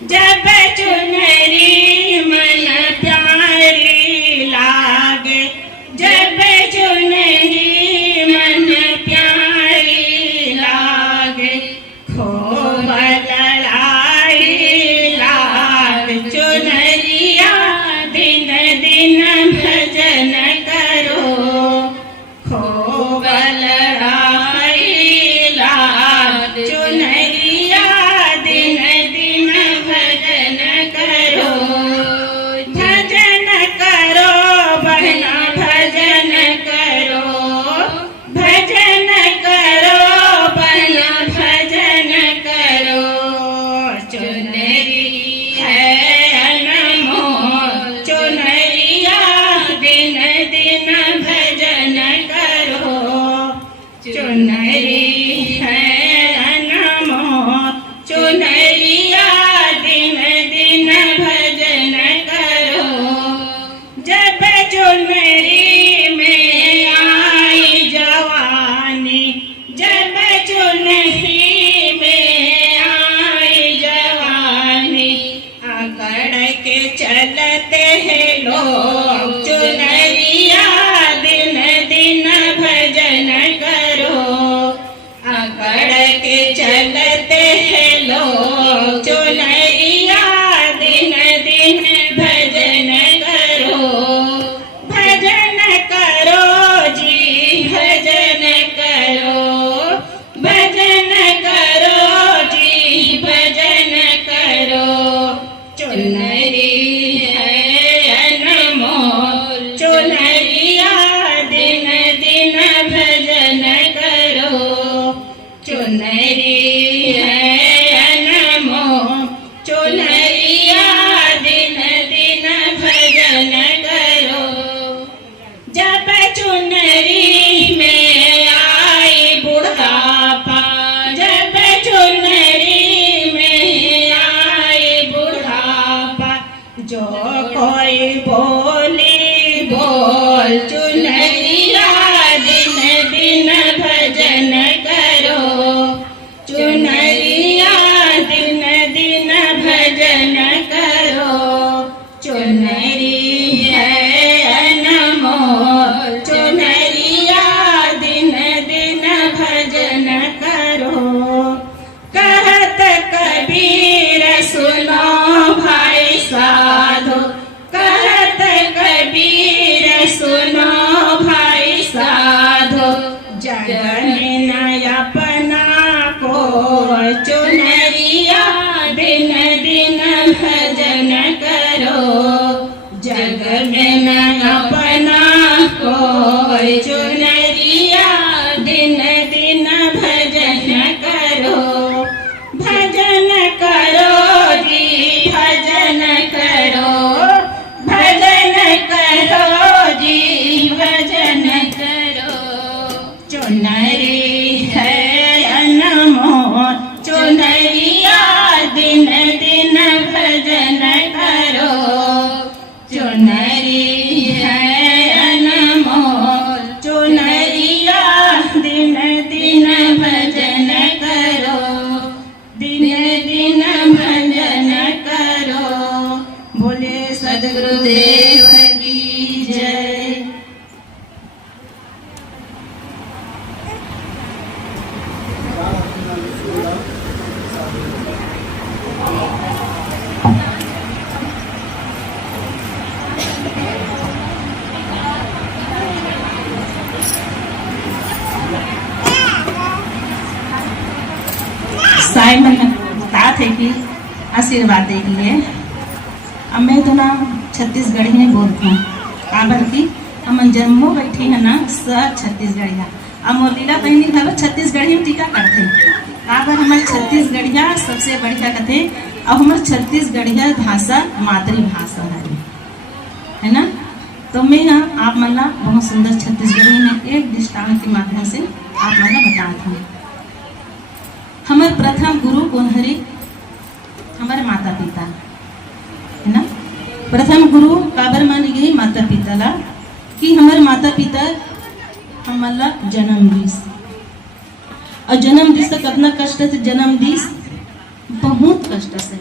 जब चुनरी मन प्यारी लागे, जब चुनरी मन प्यारी लागे, खूब लड़ाई लाग चुनरिया दिन दिन भजन करो, खूब लड़ाई लाग चुनरिया दिन दिन भजन करो, भजन करो बहना भजन करो, भजन करो बहना भजन करो, चुनरी है अनमोल चुनरिया दिन दिन भजन करो, चुनरी है अनमोल चुनरिया दिन दिन भजन करो, जब चुनरी में आई जवानी, जब चुनरी में आई जवानी, अकड़ के चलते हैं लोग चुनरिया दिन दिन भजन करो, अकड़ के चलते हैं लोग चुनरिया दिन दिन भजन करो, भजन करो जी भजन करो, भजन करो जी भजन करो, चुनरी है अनमोल चुनरिया दिन दिन भजन करो, चुनरी है अनमोल चुनरिया दिन दिन भजन करो, जब चुनरी में आई बुढ़ापा, जब चुनरी में आई बुढ़ापा, जो कोई बोली बोल चुनरिया दिन दिन भजन करो, चुनरिया दिन दिन भजन करो, चुनरी है अनमोल चुनरिया दिन दिन भजन करो, कहत कबीर सुनो भाई साधो, कहत कबीर सुनो भाई साधो, जग में न अपना को चुनरिया दिन दिन भजन करो, जग में न अपना को चुनरिया दिन दिन भजन करो, भजन करो जी भजन करो, भजन करो जी भजन करो, चुनरी है अनमोल चुनरिया दिन दिन भजन करो, चुनरी है अनमोल चुनरिया दिन दिन भजन करो, दिन दिन भजन करो, बोले सद्गुरुदेव की जय। साई मन बता थे कि आशीर्वाद दे लिए, अब मैं तो ना छत्तीसगढ़ी में बोलती हूँ, काबर की हम जन्मो बैठी है ना सब छत्तीसगढ़ी है, अब मोर लीला बहनी घर छत्तीसगढ़ी में टीका करते, काबर हमारे छत्तीसगढ़िया सबसे बढ़िया कहते, और हमारे छत्तीसगढ़िया भाषा मातृभाषा है ना, तो मैं ना आप मला बहुत सुंदर छत्तीसगढ़ी में एक दृष्टांत के माध्यम से आप मला बताता हूँ। हमारे प्रथम गुरु कौन हरे, हमारे माता पिता है ना, प्रथम गुरु काबर मानी गई माता पिता ला, कि हमारे माता पिता हमारा जन्म दिस, और जन्म दिस तक अपना कष्ट से जन्म दिस बहुत कष्ट से,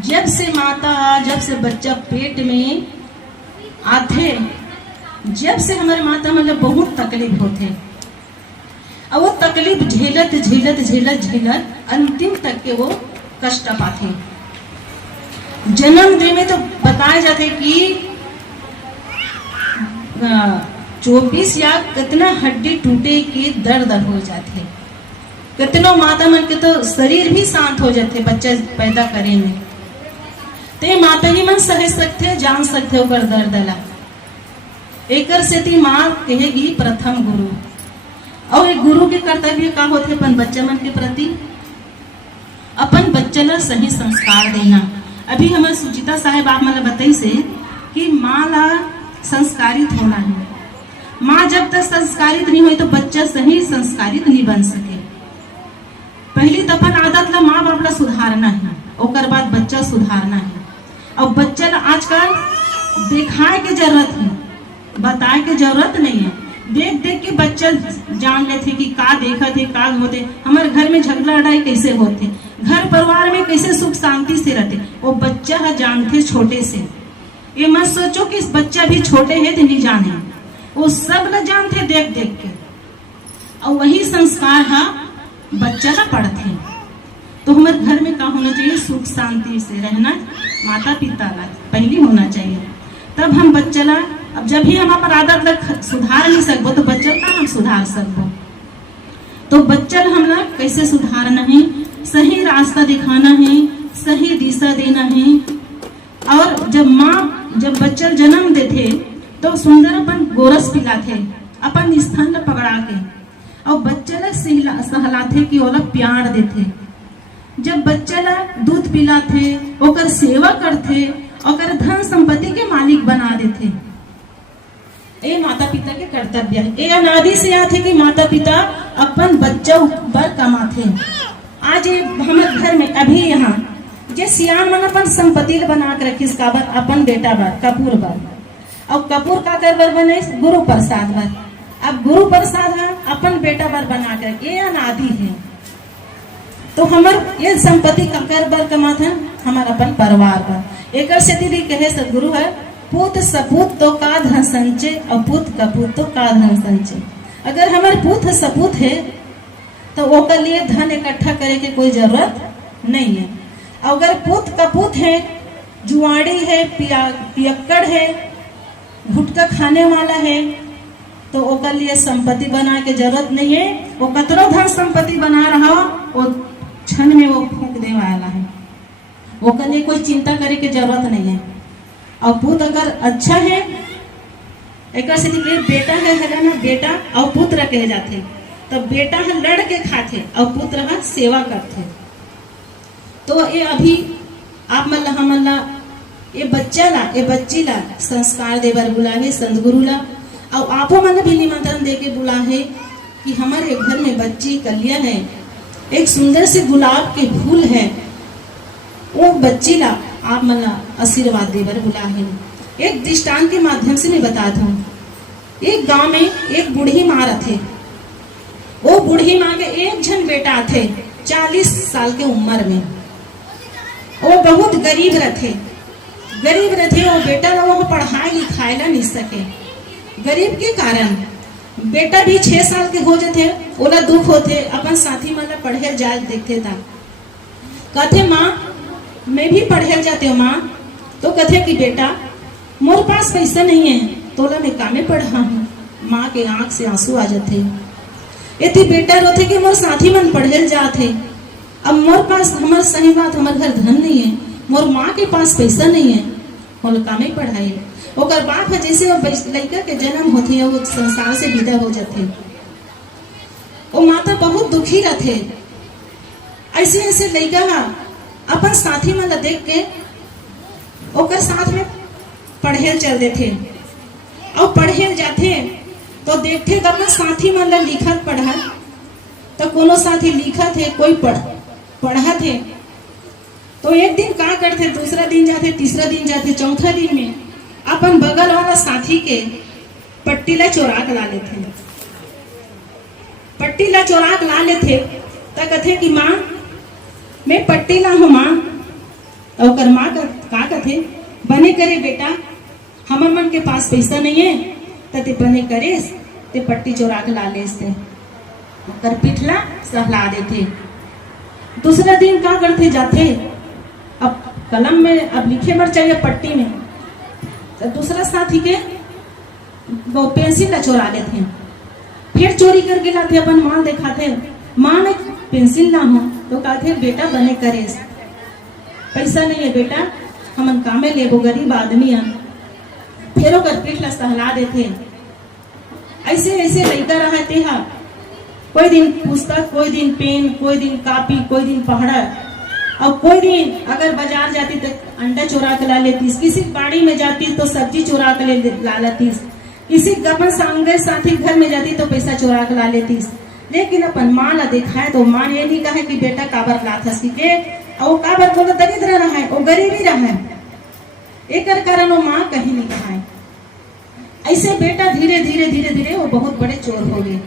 जब से बच्चा पेट में आते, जब से हमारे माता मतलब बहुत तकलीफ होते, और वो तकलीफ झेलत झेलत झेलत झेलत अंतिम तक के वो कष्ट पाते। जन्म दे में तो बताया जाते कि 24 या कितना हड्डी टूटे के दर्द हो जाते, कितनों माता मन के तो शरीर भी शांत हो जाते बच्चा पैदा करे में। ते माता ही मन सह सकते, जान सकते ओकर दर्द ला। एकर से ती माँ कहेगी प्रथम गुरु, और एक गुरु के कर्तव्य का होते अपन बच्चा मन के प्रति, अपन बच्चा ला सही संस्कार देना। अभी हमारे सुचिता साहेब आप मतलब बताई से कि माँ ला संस्कारित होना है। माँ जब तक संस्कारित नहीं हुई तो बच्चा सही संस्कारित नहीं बन सके। पहली तो अपन आदत ला माँ बाप ला सुधारना है, ओकर बाद बच्चा सुधारना है। और बच्चा ला आजकल दिखाए के जरूरत है, बताए के जरूरत नहीं है। देख देख के बच्चा जान लेते कि का देखा थे, का होते, हमारे घर में झगड़ा लड़ाई कैसे होते, घर परिवार में कैसे सुख शांति से रहते, वो बच्चा है जानते छोटे से। ये मत सोचो कि इस बच्चा भी छोटे है तो नहीं जाने, वो सब ल जानते देख देख के। और वही संस्कार है बच्चा ना पढ़ते। तो हमारे घर में क्या होना चाहिए, सुख शांति से रहना, माता पिता ला पहली होना चाहिए, तब हम बच्चा ला। अब जब भी हम अपन आदत ला सुधार नहीं सकबो तो बच्चा का हम सुधार सकबो। तो बच्चा हम लोग कैसे सुधारना है, सही रास्ता दिखाना है, सही दिशा देना है। और जब बच्चा जन्म देते तो सुंदर अपन गोरस पिलाते, अपन स्तन ला पकड़ा के, और बच्चा ला सहलाते कि ओला प्यार देते। जब बच्चा ला दूध पिलाते, ओकर सेवा करते, ओकर धन संपत्ति के मालिक बना देते। ये माता पिता के कर्तव्य है। ये अनादि से आते कि माता पिता अपन बच्चा पर कमाते। आज ये हमारे घर में अभी यहाँ जे सियान मन अपन संपत्ति बना के रखिस काबर, अपन बेटा बर कपूर बर, और कपूर का कर बर बने गुरु प्रसाद बर। अब गुरु प्रसाद है अपन बेटा बर बना कर, ये अनादि है। तो हमार ये संपत्ति का कर बर कमाते हैं हमारा अपन परिवार बर। एक से दीदी कहे सदगुरु है, पूत सपूत तो का धन संचय, और पूत कपूत तो का धन संचय। अगर हमारे पूत सपूत है तो ओकर लिए धन इकट्ठा करे के कोई जरूरत नहीं है। अगर पूत कपूत है, जुआड़ी है, पियक्कड़ है, गुटखा खाने वाला है, तो ओकर लिए संपत्ति बना के जरूरत नहीं है। वो कतरो धन संपत्ति बना रहा हो, वो क्षण में वो फूंक दे वाला है, ओकर लिए कोई चिंता करे के जरूरत नहीं है। और पुत्र अगर अच्छा है, एक से बेटा है ना, बेटा और पुत्र कहे जाते। तो बेटा है लड़ के खाते और पुत्र है सेवा करते। तो ये अभी आप मल्ला हम मल्ला ये बच्चा ला, ये बच्ची ला संस्कार देवर बुला है संत गुरु ला। और आपो मन भी निमंत्रण दे के बुला है कि हमारे घर में बच्ची कलिया है, एक सुंदर से गुलाब के फूल है, वो बच्ची ला आप मला आशीर्वाद देवर बुला है। एक दृष्टांत के माध्यम से मैं बताता हूँ। एक गांव में एक बूढ़ी माँ रहते, वो बूढ़ी माँ के एक जन बेटा थे 40 साल के उम्र में। वो बहुत गरीब रहते, वो बेटा ना वो पढ़ाई लिखाई ला नहीं सके। गरीब के कारण बेटा भी 6 साल के हो जाते, ओला दुख होते, अपन साथी माला पढ़े जाए देखते था। कहते माँ मैं भी पढ़े जाते हो माँ, तो कहते कि बेटा मोर पास पैसा नहीं है, तोला मैं कामे पढ़ा हूँ। माँ के आंख से आंसू आ जाते। ये बेटा रोते कि मोर साथी मन पढ़े जाते, अब मोर पास हमार सही बात हमारे घर धन नहीं है, मोर माँ के पास पैसा नहीं है, मोर कामे पढ़ाई। ओकर बाप है जैसे वो लड़का के जन्म होते है, वो संसार से विदा हो जाते, वो माता बहुत दुखी रहते। ऐसे ऐसे लड़का अपन साथी मन देख के ओकर साथ में पढ़े चल देते, और पढ़े जाते तो देखते अपना साथी मन लिखत पढ़त, तो कोनो साथी लिखत है, कोई पढ़त है। तो एक दिन का करते, दूसरा दिन जाते, तीसरा दिन जाते, चौथा दिन में अपन बगल वाला साथी के पट्टी ला चोरा के ला लेते। पट्टी ला चोरा के ला लेते तो कहते कि माँ मैं पट्टी ला हूँ माँ, और ओकर माँ का कथे बने करे बेटा, हमर मन के पास पैसा नहीं है ते बने करे ते पट्टी चोरा के ला लेस ते ओकर पिठला सहला देते। दूसरा दिन का करते जाते, अब कलम में अब लिखे मर चाहिए पट्टी में, तो दूसरा साथी के वो पेंसिल ला चोरा लेते हैं, फिर चोरी करके लाते अपन माँ दिखाते, माँ में पेंसिल ना हो तो कहते बेटा बने करे, पैसा नहीं है बेटा हमन कामे लेबो गरीब आदमी है, फिर ओकर पीठ ला सहला देते। ऐसे ऐसे लड़का रहते हैं, कोई दिन पुस्तक, कोई दिन पेन, कोई दिन कॉपी, कोई दिन पढ़ा, और कोई दिन अगर बाजार जाती तो अंडा चुरा के ला लेती, किसी बाड़ी में जाती तो सब्जी चुरा के ला लेती, किसी अपन संगे साथी घर में जाती तो पैसा चुरा के ला लेती। लेकिन अपन माँ ला देखा है तो माँ ये नहीं कहे कि बेटा काबर लाथस के, और काबर बोलो दरिद्र रहा है, वो गरीबी रहा है, एक कारण वो माँ कहीं नहीं कहा है। ऐसे बेटा धीरे धीरे धीरे धीरे वो बहुत बड़े चोर हो गए।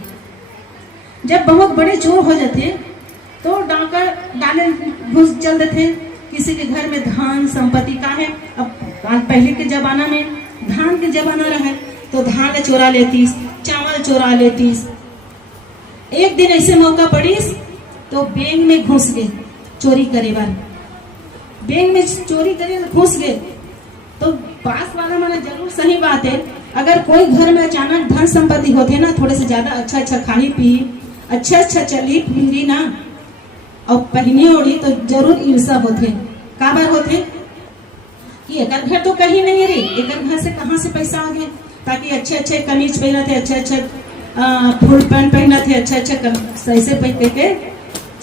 जब बहुत बड़े चोर हो जाते तो डाका डाले घुस चल देते, किसी के घर में धान संपत्ति का है, अब पहले के जमाना में धान के जमाना रहे तो धान चोरा लेती, चावल चोरा लेती। एक दिन ऐसे मौका पड़ीस तो बैंक में घुस गए चोरी करे बार, बैंक में चोरी करे घुस गए तो पास वाला माना जरूर सही बात है, अगर कोई घर में अचानक धन संपत्ति होते ना, थोड़े से ज्यादा अच्छा अच्छा खाई पी, अच्छा अच्छा चली फिरी ना और पहनी ओढ़ी तो जरूर ईर्षा होते। काबर होते कि एक घर तो कहीं नहीं रे, एक घर से कहाँ से पैसा आ गए, ताकि अच्छे अच्छे कमीज पहना थे, अच्छे अच्छे फुल पैंट पहना थे, अच्छे अच्छे ऐसे पहन के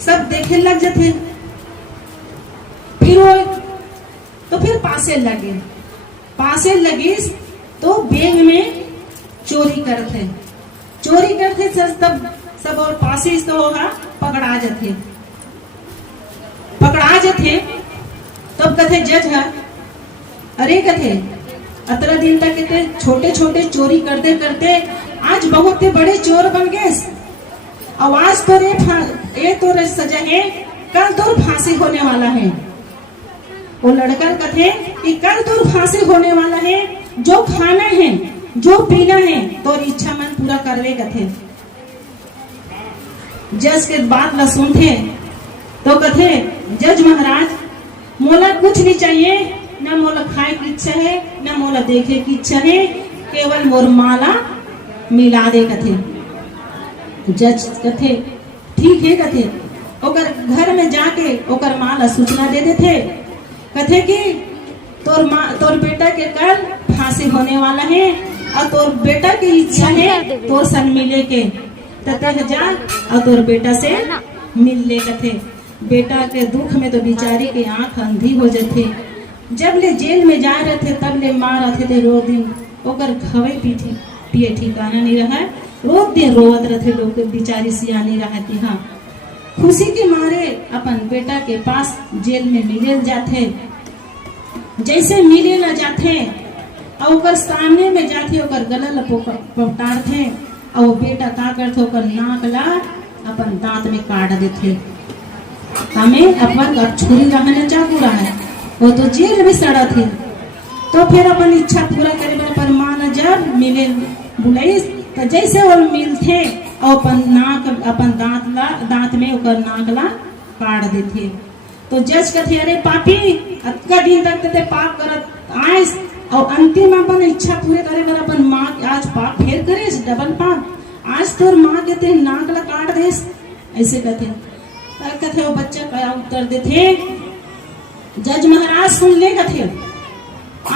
सब देखे लग जाते। फिर वो तो फिर पासे लगी तो बैंक में चोरी करते तब सब और पासे तो होगा पकड़ा जाते तब कथे जज है, अरे कथे अतरा दिन तक कहते छोटे छोटे चोरी करते करते आज बहुत बड़े चोर बन गए, आवाज तो ये तो सजा है, कल तो फांसी होने वाला है। वो लड़का कथे कि कल तो फांसी होने वाला है, जो खाना है जो पीना है तो इच्छा मन पूरा करवे कथे। जज के बात ला सुनते तो कथे जज महाराज मोला कुछ नहीं चाहिए, न मोला खाए की इच्छा है न मोला देखे की इच्छा है, केवल मोर माला मिला दे कथे। जज कथे ठीक है कथे, ओकर घर में जाके ओकर माला सूचना दे देते, कथे कि तोर बेटा के कल फांसी होने वाला है और तोर बेटा की इच्छा है तोर संग मिले के, तथा जा और तोर बेटा से मिल ले कथे। बेटा के दुख में तो बिचारी के आंख अंधी हो जाते, जब ले जेल में जा रहे थे तब ले मार आते थे, रो दिन ओकर खवे पिए ठिकाना नहीं रहा, रोज दिन रोवत रहते लोग, बिचारी सियानी रहती। हाँ खुशी के मारे अपन बेटा के पास जेल में मिले जाते, जैसे मिले न जाते और ओकर सामने में जाते ओकर गला ला पटारते और वो बेटा का करते ओकर नाक ला अपन दांत में काट देते। हमें अपन छुरी रहने चाकू रहा, वो तो जेल में सड़ा थे। तो फिर अपन इच्छा पूरा करे पर माँ न जब मिले बुलाई तो जैसे वो मिलते और अपन दांत में ओकर नाक ला काट देते। तो जज कहते अरे पापी अतका दिन तक ते पाप करत आइस और अंतिम अपन इच्छा पूरे करे बर अपन माँ आज पाप फेर करे डबल पाप, आज तोर माँ के ते नाक ला काट देस, ऐसे कहते वो बच्चा क्या उत्तर देते। जज महाराज सुन ले कथे,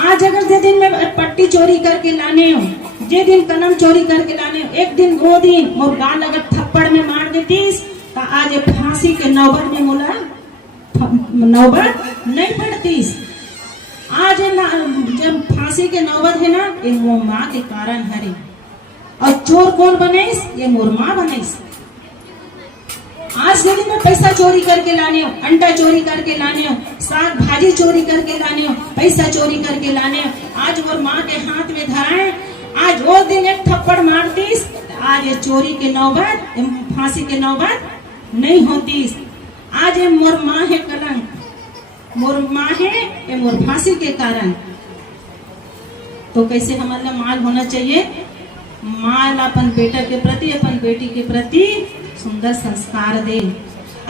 आज अगर जे दिन में पट्टी चोरी करके लाने हो, जे दिन कलम चोरी करके लाने हो, एक दिन दो दिन मोर गाल अगर थप्पड़ में मार देतीस तो आज फांसी के नौबत में मोला नौबत नहीं पड़तीस। आज जब फांसी के नौबत है ना, ये मोर माँ के कारण हरे, और चोर कौन बनेस, ये मोर माँ बनेस। आज के दिन में पैसा चोरी करके लाने हो, अंडा चोरी करके लाने हो, साग भाजी चोरी करके लाने हो, पैसा चोरी करके लाने हो, आज मोर माँ के हाथ में धराए, आज वो दिन एक थप्पड़ मारतीस, आज ये चोरी के नौबत फांसी के नौबत नहीं होतीस। आज ये मोर माँ है कलंक, मोर माँ है ये मोर फांसी के कारण। तो कैसे हमारा माल होना चाहिए, माल अपन बेटा के प्रति अपन बेटी के प्रति सुंदर संस्कार दे।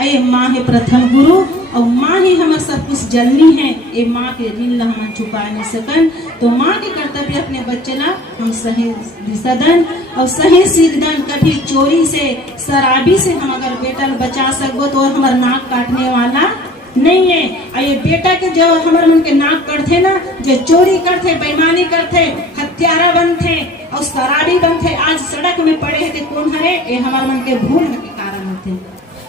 ये माँ है प्रथम गुरु और माँ ही हमारे सब कुछ जननी है। ये माँ के ऋण ला हम चुका नहीं सकन। तो माँ के कर्तव्य अपने बच्चे ला हम सही दिशा दन और सही सीख दन। कभी चोरी से शराबी से हम अगर बेटा बचा सको तो हमारा नाक काटने वाला नहीं है। और ये बेटा के जो हमारे मन के नाक कटते ना, जो चोरी करते बेईमानी करते हत्यारा बनते और शराबी बनते आज सड़क में पड़े हैं तो कौन है, ये हमारे मन के भूल के कारण होते।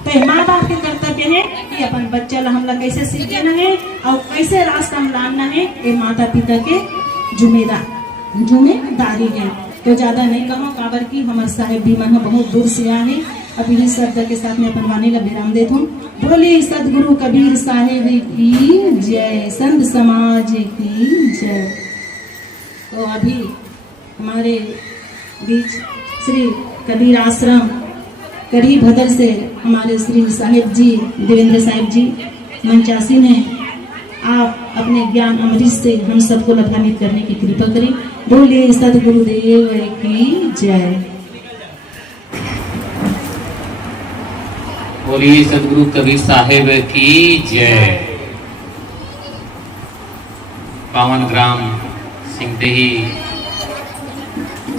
तो माँ बाप के कर्तव्य है कि अपन बच्चा ला हम लोग कैसे सीख देना है और कैसे रास्ता में लाना है, ये माता पिता के जिम्मेदारी है। तो ज्यादा नहीं कहो काबर की हमारे साहेब भी मन बहुत दूर से आए। अब यही शब्द के साथ में अपन वाणी ला विराम देता हूँ। बोले सदगुरु कबीर साहेब की जय, संत समाज की जय। तो अभी हमारे बीच श्री कबीर आश्रम करी भदर से हमारे श्री साहेब जी देवेंद्र साहेब जी मंचासीन हैं। आप अपने ज्ञान अमृत से हम सबको लाभान्वित करने की कृपा करें। बोले सदगुरुदेव की जय। बोलिए सदगुरु कबीर साहेब की जय। पावन ग्राम सिंगदेही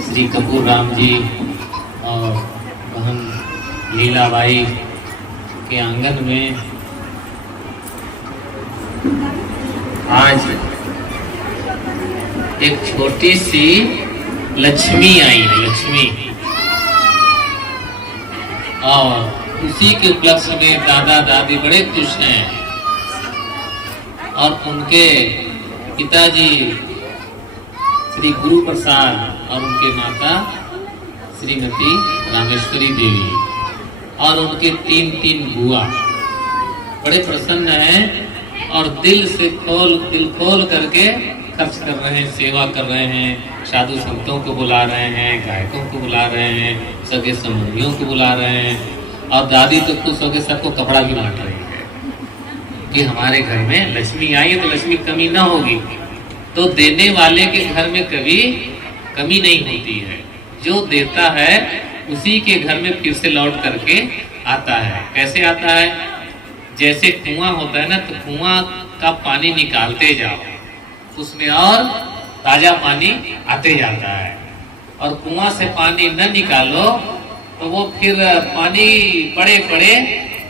श्री कपूर राम जी और बहन लीलाबाई के आंगन में आज एक छोटी सी लक्ष्मी आई है, लक्ष्मी। और उसी के उपलक्ष्य में दादा दादी बड़े खुश हैं और उनके पिताजी श्री गुरु प्रसाद और उनके माता श्रीमती रामेश्वरी देवी और उनके तीन बुआ बड़े प्रसन्न हैं और दिल खोल करके खर्च कर रहे हैं, सेवा कर रहे हैं। साधु संतों को बुला रहे हैं, गायकों को बुला रहे हैं, सगे संबंधियों को बुला रहे हैं और दादी तो खुश होकर सबको कपड़ा भी बांट रही है कि हमारे घर में लक्ष्मी आई है तो लक्ष्मी कमी ना होगी। तो देने वाले के घर में कभी कमी नहीं होती है। जो देता है उसी के घर में फिर से लौट करके आता है। कैसे आता है? जैसे कुआं होता है ना, तो कुआं का पानी निकालते जाओ, उसमें और ताजा पानी आते जाता है। और कुआं से पानी न निकालो तो वो फिर पानी पड़े पड़े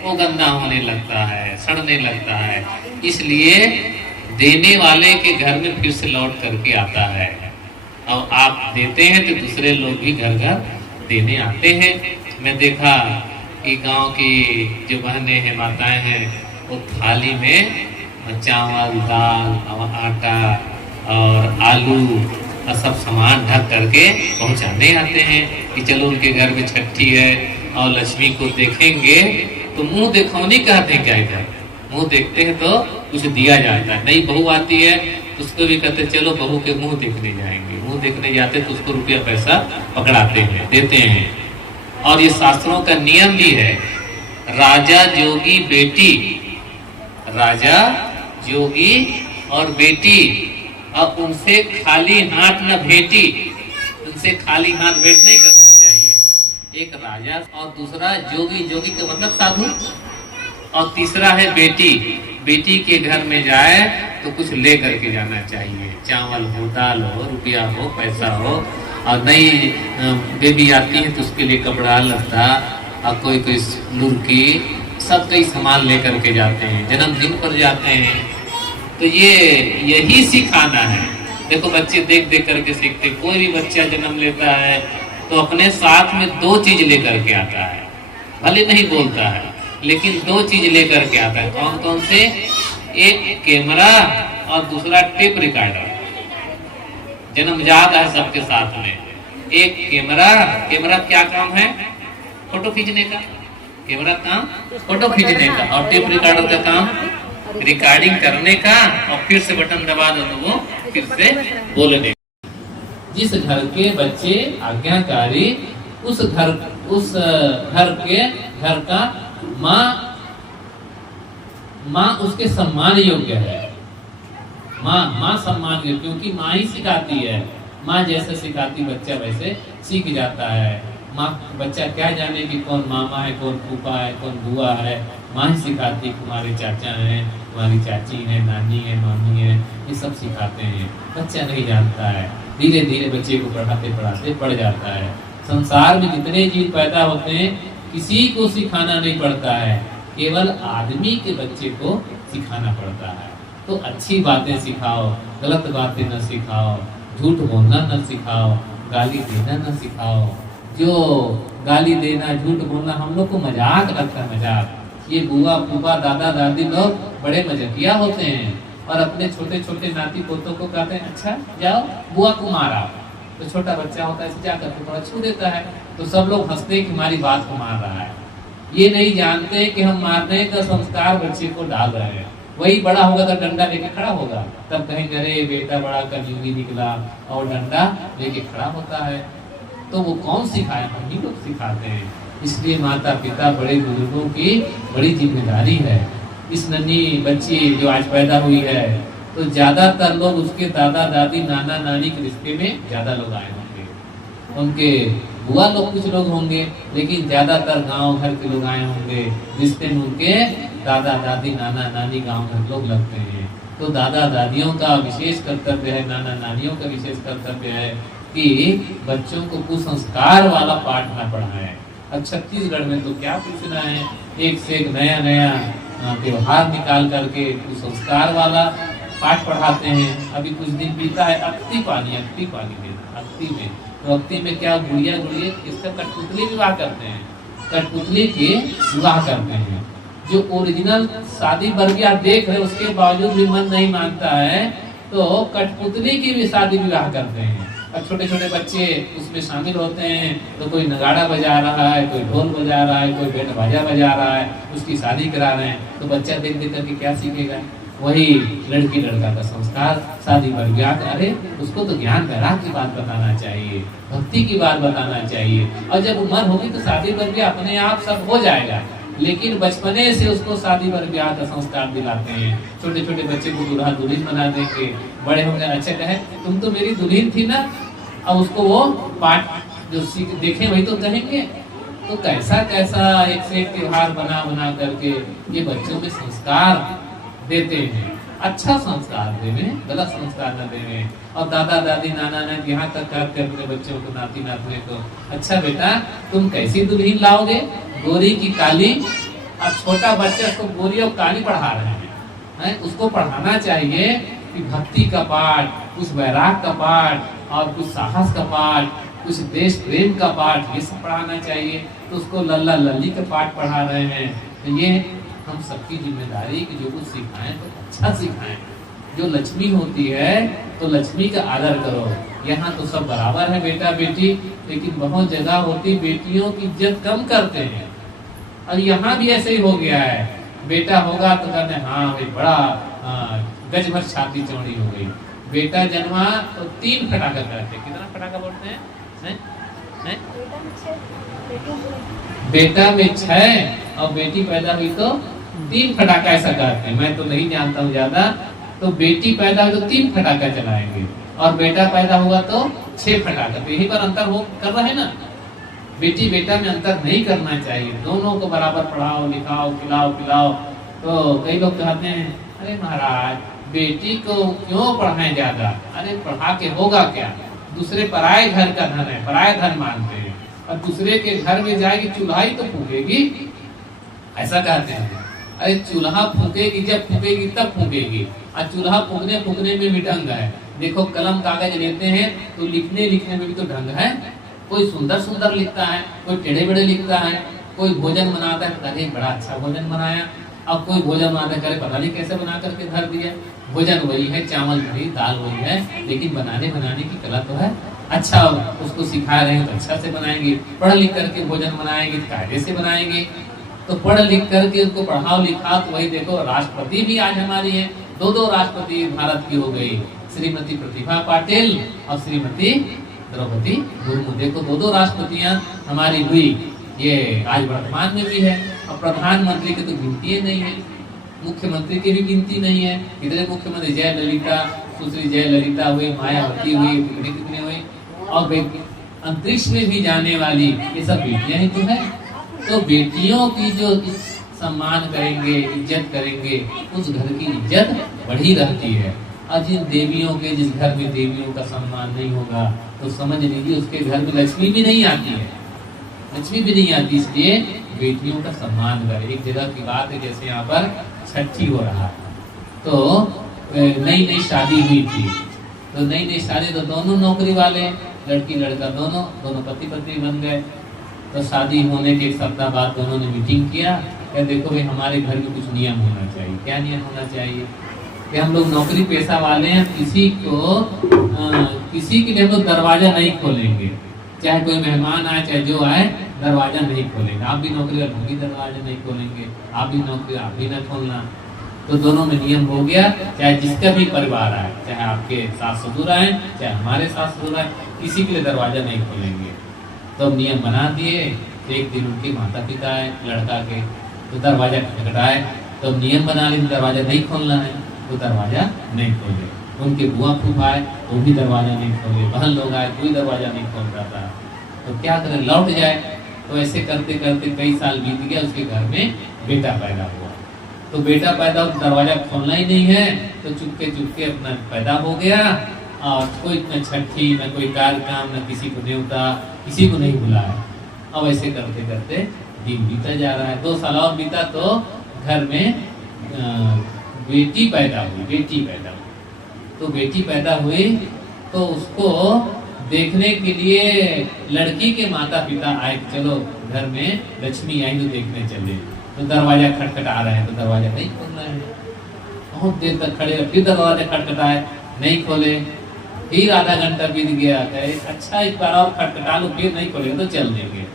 वो गंदा होने लगता है, सड़ने लगता है। इसलिए देने वाले के घर में फिर से लौट करके आता है। और आप देते हैं तो दूसरे लोग भी घर घर देने आते हैं। मैं देखा कि गांव की जो बहनें हैं, माताएं हैं, वो थाली में चावल, दाल, आटा और आलू और सब सामान ढक करके पहुंचाने आते हैं कि चलो उनके घर में छठी है और लक्ष्मी को देखेंगे तो मुंह दिखौनी कहते हैं। क्या इधर मुंह देखते हैं तो कुछ दिया जाता है। नई बहू आती है उसको भी कहते चलो बहू के मुंह देखने जाएंगे। मुंह देखने जाते तो उसको रुपया पैसा पकड़ाते हैं, देते हैं। और ये शास्त्रों का नियम भी है, राजा जोगी बेटी, राजा जोगी और बेटी, और उनसे खाली हाथ न भेटी। उनसे खाली हाथ भेंट नहीं करना चाहिए। एक राजा और दूसरा जोगी, जोगी का मतलब साधु, और तीसरा है बेटी। बेटी के घर में जाए तो कुछ ले करके जाना चाहिए, चावल हो, दाल हो, रुपया हो, पैसा हो। और नई बेबी आती है तो उसके लिए कपड़ा लत्ता और कोई कोई लुरकी सब कई सामान लेकर के जाते हैं। जन्मदिन पर जाते हैं तो यही सिखाना है। देखो बच्चे देख देख करके सीखते। कोई भी बच्चा जन्म लेता है तो अपने साथ में 2 चीज लेकर के आता है। भले नहीं बोलता है लेकिन 2 चीज लेकर के आता है। कौन कौन से? एक कैमरा और दूसरा टेप रिकॉर्डर। जन्मजात है सबके साथ में। एक कैमरा, कैमरा क्या काम है? फोटो खींचने का। कैमरा काम फोटो खींचने का, और टेप रिकॉर्डर का काम रिकॉर्डिंग करने का, और फिर से बटन दबा दो तो वो फिर से बोलने। जिस घर के बच्चे आज्ञाकारी, उस घर का माँ उसके सम्मान योग्य है। माँ सम्मान योग्य, क्योंकि माँ ही सिखाती है। माँ जैसे सिखाती बच्चा वैसे सीख जाता है। माँ बच्चा क्या जाने कि कौन मामा है, कौन फूफा है, कौन बुआ है। माँ ही सिखाती, तुम्हारे चाचा हैं, तुम्हारी चाची है, नानी है, मामी है, ये सब सिखाते हैं। बच्चा नहीं जानता है, धीरे धीरे बच्चे को पढ़ाते पढ़ाते बढ़ जाता है। संसार में जितने जीव पैदा होते हैं किसी को सिखाना नहीं पड़ता है, केवल आदमी के बच्चे को सिखाना पड़ता है। तो अच्छी बातें सिखाओ, गलत बातें न सिखाओ, झूठ बोलना न सिखाओ, गाली देना न सिखाओ। जो गाली देना, झूठ बोलना हम लोग को मजाक लगता है, मजाक। ये बुआ फूफा दादा दादी लोग बड़े मजाकिया होते हैं और अपने छोटे छोटे नाती पोतों को कहते हैं अच्छा जाओ बुआ को मारा। तो छोटा बच्चा होता है जाकर के थोड़ा छू देता है, तो सब लोग हंसते हैं कि हमारी बात को मार रहा है। ये नहीं जानते कि हम मारने का संस्कार बच्चे को डाल रहे हैं। वही बड़ा होगा तो डंडा लेके खड़ा होगा, तब कहेंगे अरे बेटा बड़ा कलयुगी निकला, और डंडा लेके खड़ा होता है। तो वो कौन सिखाए? हम ही लोग सिखाते हैं। इसलिए माता पिता बड़े बुजुर्गों की बड़ी जिम्मेदारी है। इस नन्ही बच्ची जो आज पैदा हुई है, तो ज्यादातर लोग उसके दादा दादी नाना नानी के रिश्ते में ज्यादा लोग आए होंगे। उनके बुआ लोग कुछ लोग होंगे, लेकिन ज्यादातर गांव घर के लोग आए होंगे रिश्ते में। उनके दादा दादी नाना नानी गांव घर लोग लगते हैं। तो दादा दादियों का विशेष कर्तव्य है, नाना नानियों का विशेष कर्तव्य है कि बच्चों को कुसंस्कार वाला पाठ न पढ़ाएं। अब छत्तीसगढ़ में तो क्या पूछना है, एक से एक नया नया त्योहार निकाल करके कुसंस्कार वाला पाठ पढ़ाते हैं। अभी कुछ दिन बीता है अक्ति पानी देना, अक्ति में। तो अक्ति में क्या गुड़िया इसका कठपुतली विवाह करते हैं, कठपुतली के विवाह करते हैं। जो ओरिजिनल शादी वर्गी आप देख रहे हैं उसके बावजूद भी मन नहीं मानता है, तो कठपुतली की भी शादी विवाह करते हैं। अब छोटे छोटे बच्चे उसमें शामिल होते हैं, तो कोई नगाड़ा बजा रहा है, कोई ढोल बजा रहा है, कोई बैंड बाजा बजा रहा है, उसकी शादी करा रहे हैं। तो बच्चा देख देख करके क्या सीखेगा? वही लड़की लड़का का संस्कार, शादी पर ज्ञान। अरे उसको तो ज्ञान वैराग की बात बताना चाहिए, भक्ति की बात बताना चाहिए। और जब उम्र होगी तो शादी पर भी अपने आप सब हो जाएगा, लेकिन बचपने से उसको शादी पर ब्याह का संस्कार दिलाते हैं। छोटे छोटे बच्चे को दूल्हा दुल्हन बना देंगे, बड़े होंगे अच्छा कहे तुम तो मेरी दुल्हन थी ना। अब उसको वो पाठ जो सीख देखे वही तो कहेंगे। तो कैसा कैसा एक से एक त्योहार बना बना करके ये बच्चों में संस्कार देते हैं। अच्छा संस्कार देवे, गलत संस्कार न देवे। और दादा दादी नाना नानी यहाँ तक करते अपने बच्चों को, नाती नातने को, अच्छा बेटा तुम कैसी दुल्हन लाओगे, गोरी की काली। अब छोटा बच्चा उसको गोरी और काली पढ़ा रहे हैं। उसको पढ़ाना चाहिए कि भक्ति का पाठ, कुछ वैराग का पाठ, और कुछ साहस का पाठ, कुछ देश प्रेम का पाठ, ये सब पढ़ाना चाहिए। तो उसको लल्ला लल्ली का पाठ पढ़ा रहे हैं। तो ये हम सबकी जिम्मेदारी कि जो कुछ सिखाएं तो अच्छा सिखाएं। जो लक्ष्मी होती है तो लक्ष्मी का आदर करो। यहाँ तो सब बराबर है बेटा बेटी, लेकिन बहुत जगह होती बेटियों की इज्जत कम करते हैं। और यहाँ भी ऐसे ही हो गया है, बेटा होगा तो कहते हैं हाँ भाई बड़ा गज भर छाती चौड़ी हो गई। बेटा जन्मा तो 3 फटाखा करते। कितना फटाखा बोलते हैं? बेटा में 6 और बेटी पैदा हुई तो 3 फटाखा ऐसा करते हैं। मैं तो नहीं जानता हूँ ज्यादा। तो बेटी पैदा हुई तो 3 फटाखा चलाएंगे, और बेटा पैदा हुआ तो 6 फटाखा। तो यही पर अंतर हो कर रहे हैं ना। बेटी बेटा में अंतर नहीं करना चाहिए, दोनों को बराबर पढ़ाओ लिखाओ खिलाओ पिलाओ। तो कई लोग कहते हैं अरे महाराज बेटी को क्यों पढ़ाएं ज्यादा? अरे पढ़ा के होगा क्या? दूसरे पराये घर का धन है, पराये धन मानते हैं। और दूसरे के घर में जाएगी चूल्हा ही तो फूकेगी, ऐसा कहते हैं। अरे चूल्हा फूकेगी, जब फूकेगी तब फूकेगी। और चूल्हा फूकने में भी ढंग है। देखो कलम कागज लेते हैं तो लिखने में भी तो ढंग है। कोई सुंदर सुंदर लिखता है, कोई टेढ़े बेढ़े लिखता है। कोई भोजन बनाता है, अरे बड़ा अच्छा भोजन बनाया। अब कोई भोजन बनाता करे पता नहीं कैसे बना करके धर दिया। भोजन वही है, चावल वही, दाल वही है, लेकिन बनाने की कला तो है। अच्छा उसको सिखा रहे हैं तो अच्छा से बनाएंगे। पढ़ लिख करके भोजन बनाएंगे तो कायदे से बनाएंगे। तो पढ़ लिख करके उसको पढ़ाओ लिखाओ तो वही देखो राष्ट्रपति भी आज हमारी है। 2 राष्ट्रपति भारत की हो गई, श्रीमती प्रतिभा पाटिल और श्रीमती द्रौपदी मुर्मू। देखो 2 राष्ट्रपतियां हमारी हुई। ये आज वर्तमान में भी है। और प्रधानमंत्री की तो गिनती नहीं है। मुख्यमंत्री की भी गिनती नहीं है। कितने मुख्यमंत्री, जयललिता, सुश्री जयललिता हुई, मायावती हुई, कितने कितने हुए, और अंतरिक्ष में भी जाने वाली ये सब बेटियां ही तो है। तो बेटियों की जो सम्मान करेंगे, इज्जत करेंगे, उस घर की इज्जत बढ़ी रहती है। और जिन देवियों के, जिस घर में देवियों का सम्मान नहीं होगा तो समझ लीजिए उसके घर में लक्ष्मी भी नहीं आती है, लक्ष्मी भी नहीं आती। इसलिए बेटियों का सम्मान करें। एक जगह की बात है, जैसे यहाँ पर छठी हो रहा है, तो नई नई शादी हुई थी, तो नई नई शादी तो दोनों नौकरी वाले, लड़की लड़का दोनों पति पत्नी बन गए। तो शादी होने के एक सप्ताह बाद दोनों ने मीटिंग किया, क्या देखो भाई हमारे घर में कुछ नियम होना चाहिए। क्या नियम होना चाहिए कि हम लोग नौकरी पेशा वाले हैं, किसी के लिए हम लोग दरवाजा नहीं खोलेंगे, चाहे कोई मेहमान आए चाहे जो आए, दरवाजा नहीं खोलेंगे। आप भी नौकरी वाले, हम भी दरवाजा नहीं खोलेंगे, आप भी नौकरी, आप भी ना खोलना। तो दोनों में नियम हो गया, चाहे जिसका भी परिवार आए, चाहे आपके सास ससुर आए, चाहे हमारे सास ससुर आए, किसी के लिए दरवाजा नहीं खोलेंगे। तो नियम बना दिए। तो एक दिन उनके माता पिता आए लड़का के, तो दरवाजा खटखटाए, तो नियम बना लिए दरवाजा नहीं खोलना है, तो दरवाजा नहीं खोले। उनके बुआ फूफा आए, वो भी दरवाजा नहीं खोले, बहन लोग आए, कोई दरवाजा नहीं खोल रहा था। तो क्या करें, लौट जाए। तो ऐसे करते करते कई साल बीत गया, उसके घर में बेटा पैदा हुआ। तो बेटा पैदा हो, दरवाजा खोलना ही नहीं है, तो चुपके अपना पैदा हो गया। और कोई न छठी, न कोई कार्यक्रम, न किसी को न्योता, किसी को नहीं बुलाया। अब ऐसे करते करते दिन बीता जा रहा है। 2 साल और बीता तो घर में बेटी पैदा हुई। तो बेटी पैदा हुई तो उसको देखने के लिए लड़की के माता पिता आए, चलो घर में लक्ष्मी आई तो देखने चले। तो दरवाजा खटखटा रहे हैं, तो दरवाजा नहीं खोल रहे हैं। बहुत देर तक खड़े, फिर दरवाजा खटखटाए, नहीं खोले। फिर आधा घंटा बीत गया, कहे अच्छा एक बार और खटखटा लो, फिर नहीं खोलेंगे तो चल देंगे।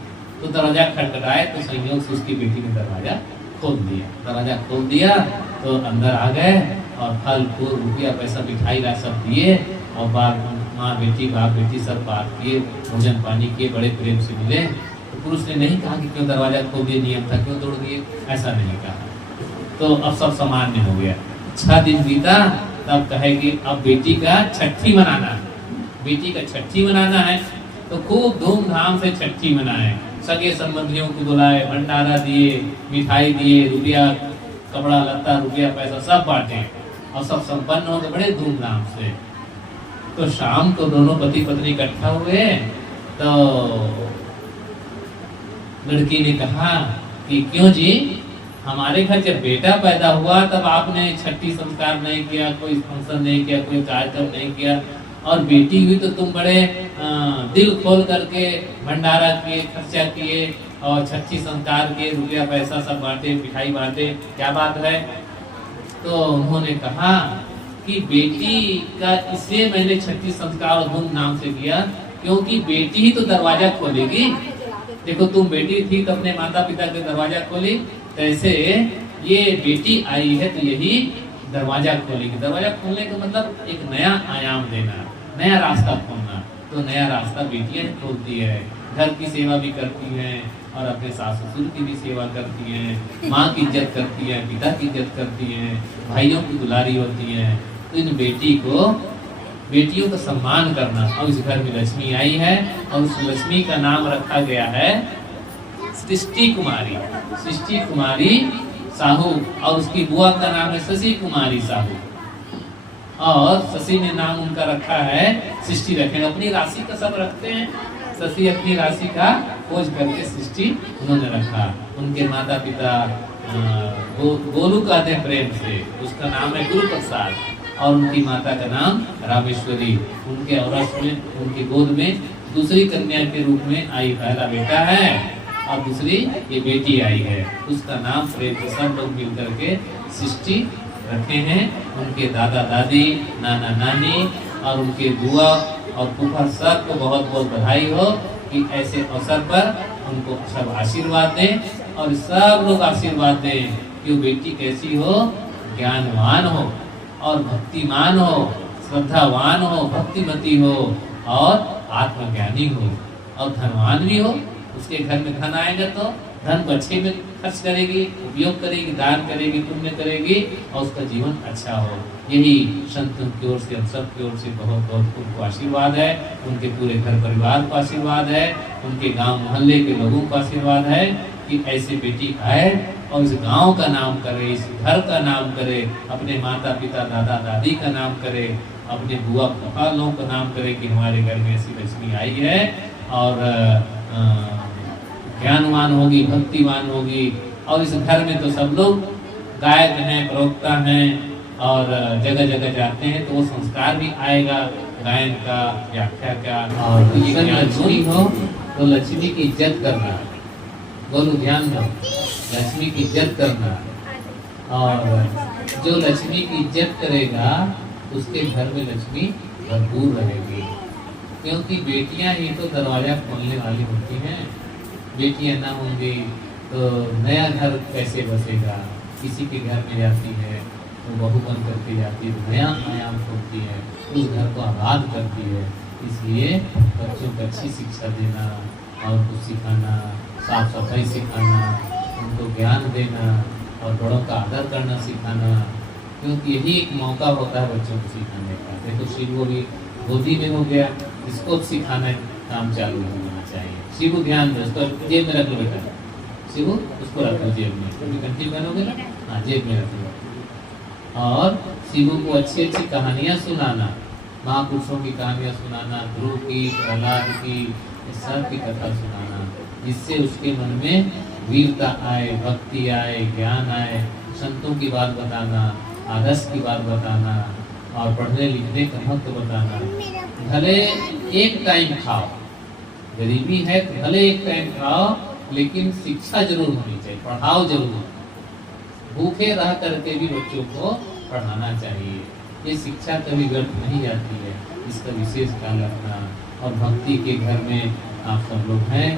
तो दरवाजा खटखटाए तो संयोग से उसकी बेटी ने दरवाजा खोल दिया। दरवाजा खोल दिया तो अंदर आ गए और फल फूल, रुपया पैसा, मिठाई ला सब दिए। और माँ बेटी, बाप बेटी सब बात किए, भोजन पानी किए, बड़े प्रेम से मिले। तो पुरुष ने नहीं कहा कि क्यों दरवाजा खोल दिए, नियम था क्यों तोड़ दिए, ऐसा नहीं कहा। तो अब सब सामान्य हो गया। 6 दिन बीता, तब कहे कि अब बेटी का छठी मनाना है, बेटी का छठी मनाना है। तो खूब धूमधाम से छठी मनाए, सगे संबंधियों को बुलाए, भंडारा दिए, मिठाई दिए, रुपया, कपड़ा लत्ता, रुपया पैसा सब बांटे और सब संपन्न हो गए बड़े धूमधाम से। तो शाम को दोनों पति पत्नी इकट्ठा हुए। तो लड़की ने कहा कि क्यों जी, हमारे घर जब बेटा पैदा हुआ तब आपने छठी संस्कार नहीं किया, कोई फंक्शन नहीं किया, कोई कार्यक्रम नहीं किया, और बेटी हुई तो तुम बड़े दिल खोल करके भंडारा किए, खर्चा किए और छठी संस्कार किए, रुपया पैसा सब बांटे, मिठाई बांटे, क्या बात है। तो उन्होंने कहा कि बेटी का इसलिए मैंने छठी संस्कार धूमधाम से किया क्योंकि बेटी ही तो दरवाजा खोलेगी। देखो तुम बेटी थी तो अपने माता पिता के दरवाजा खोली, तैसे ये बेटी आई है तो यही दरवाजा खोलेगी। दरवाजा खोलने का मतलब एक नया आयाम देना, नया रास्ता खोलना। तो नया रास्ता बेटियां ही खोलती है, घर की सेवा भी करती हैं और अपने सास ससुर की भी सेवा करती हैं, माँ की इज्जत करती हैं, पिता की इज्जत करती हैं, भाइयों की दुलारी होती हैं। तो इन बेटियों का सम्मान करना। और इस घर में लक्ष्मी आई है और उस लक्ष्मी का नाम रखा गया है सृष्टि कुमारी, सृष्टि कुमारी साहू, और उसकी बुआ का नाम है शशि कुमारी साहू, और शशि ने नाम उनका रखा है सृष्टि रखे। अपनी राशि का सब रखते हैं, शशि अपनी राशि का खोज करके सृष्टि उन्होंने रखा। उनके माता पिता गोलू कहते हैं प्रेम से, उसका नाम है गुरु प्रसाद, और उनकी माता का नाम रामेश्वरी। उनके औरस में, उनकी गोद में दूसरी कन्या के रूप में आई, पहला बेटा है और दूसरी ये बेटी आई है, उसका नाम प्रेम से सब लोग मिलकर के सृष्टि रखे हैं। उनके दादा दादी, नाना नानी और उनके बुआ और फूफा सबको बहुत बहुत बधाई हो कि ऐसे अवसर पर उनको सब आशीर्वाद दें और सब लोग आशीर्वाद दें कि वो बेटी कैसी हो, ज्ञानवान हो और भक्तिमान हो, श्रद्धावान हो, भक्तिमती हो और आत्मज्ञानी हो और धनवान भी हो। उसके घर में धन आएगा तो धन को अच्छे में खर्च करेगी, उपयोग करेगी, दान करेगी, पुण्य करेगी और उसका जीवन अच्छा हो। यही संतों की ओर से, हम सब की ओर से बहुत बहुत उनको आशीर्वाद है, उनके पूरे घर परिवार को आशीर्वाद है, उनके गांव मोहल्ले के लोगों को आशीर्वाद है कि ऐसी बेटी आए और इस गांव का नाम करे, इस घर का नाम करे, अपने माता पिता दादा दादी का नाम करे, अपने बुआ पापा लोगों का नाम करे कि हमारे घर में ऐसी लक्ष्मी आई है और ज्ञानवान होगी, भक्तिवान होगी। और इस घर में तो सब लोग गायक हैं, प्रवक्ता हैं और जगह जगह जाते हैं, तो वो संस्कार भी आएगा गायन का, व्याख्या का। और जीवन में लक्ष्मी हो तो लक्ष्मी की इज्जत करना, बोलो ध्यान दो, लक्ष्मी की इज्जत करना। और जो लक्ष्मी की इज्जत करेगा उसके घर में लक्ष्मी भरपूर रहेगी, क्योंकि बेटियां ही तो दरवाजा खोलने वाली होती हैं। बेटियां ना होंगी तो नया घर कैसे बसेगा। किसी के घर में जाती है तो बहू बन करके जाती है, नया आयाम खोलती है, उस घर को आबाद करती है। इसलिए बच्चों को अच्छी शिक्षा देना और कुछ सिखाना, साफ सफाई सिखाना, उनको ज्ञान देना और बड़ों का आदर करना सिखाना, क्योंकि यही एक मौका होता है बच्चों को सिखाने का। देखो शिवू भी गोदी में हो गया, इसको सिखाना काम चालू होना चाहिए। शिवू ध्यान दो, उसको जेब में रख लो बेटा, शिवू उसको रख लो जेब में, कभी कंठी पहनोगे ना, हाँ जेब में रख लो। और शिवू को अच्छी अच्छी कहानियाँ सुनाना, महापुरुषों की कहानियाँ सुनाना, ध्रुव की, प्रहलाद की, इस सब की कथा सुनाना, जिससे उसके मन में वीरता आए, भक्ति आए, ज्ञान आए। संतों की बात बताना, आदर्श की बात बताना और पढ़ने लिखने का महत्व बताना। भले एक टाइम खाओ, गरीबी है तो भले एक टाइम खाओ, लेकिन शिक्षा जरूर होनी चाहिए, पढ़ाओ जरूर। भूखे रह करके भी बच्चों को पढ़ाना चाहिए। ये शिक्षा कभी व्यर्थ नहीं जाती है, इसका विशेष ख्याल रखना। और भक्ति के घर में आप सब लोग हैं,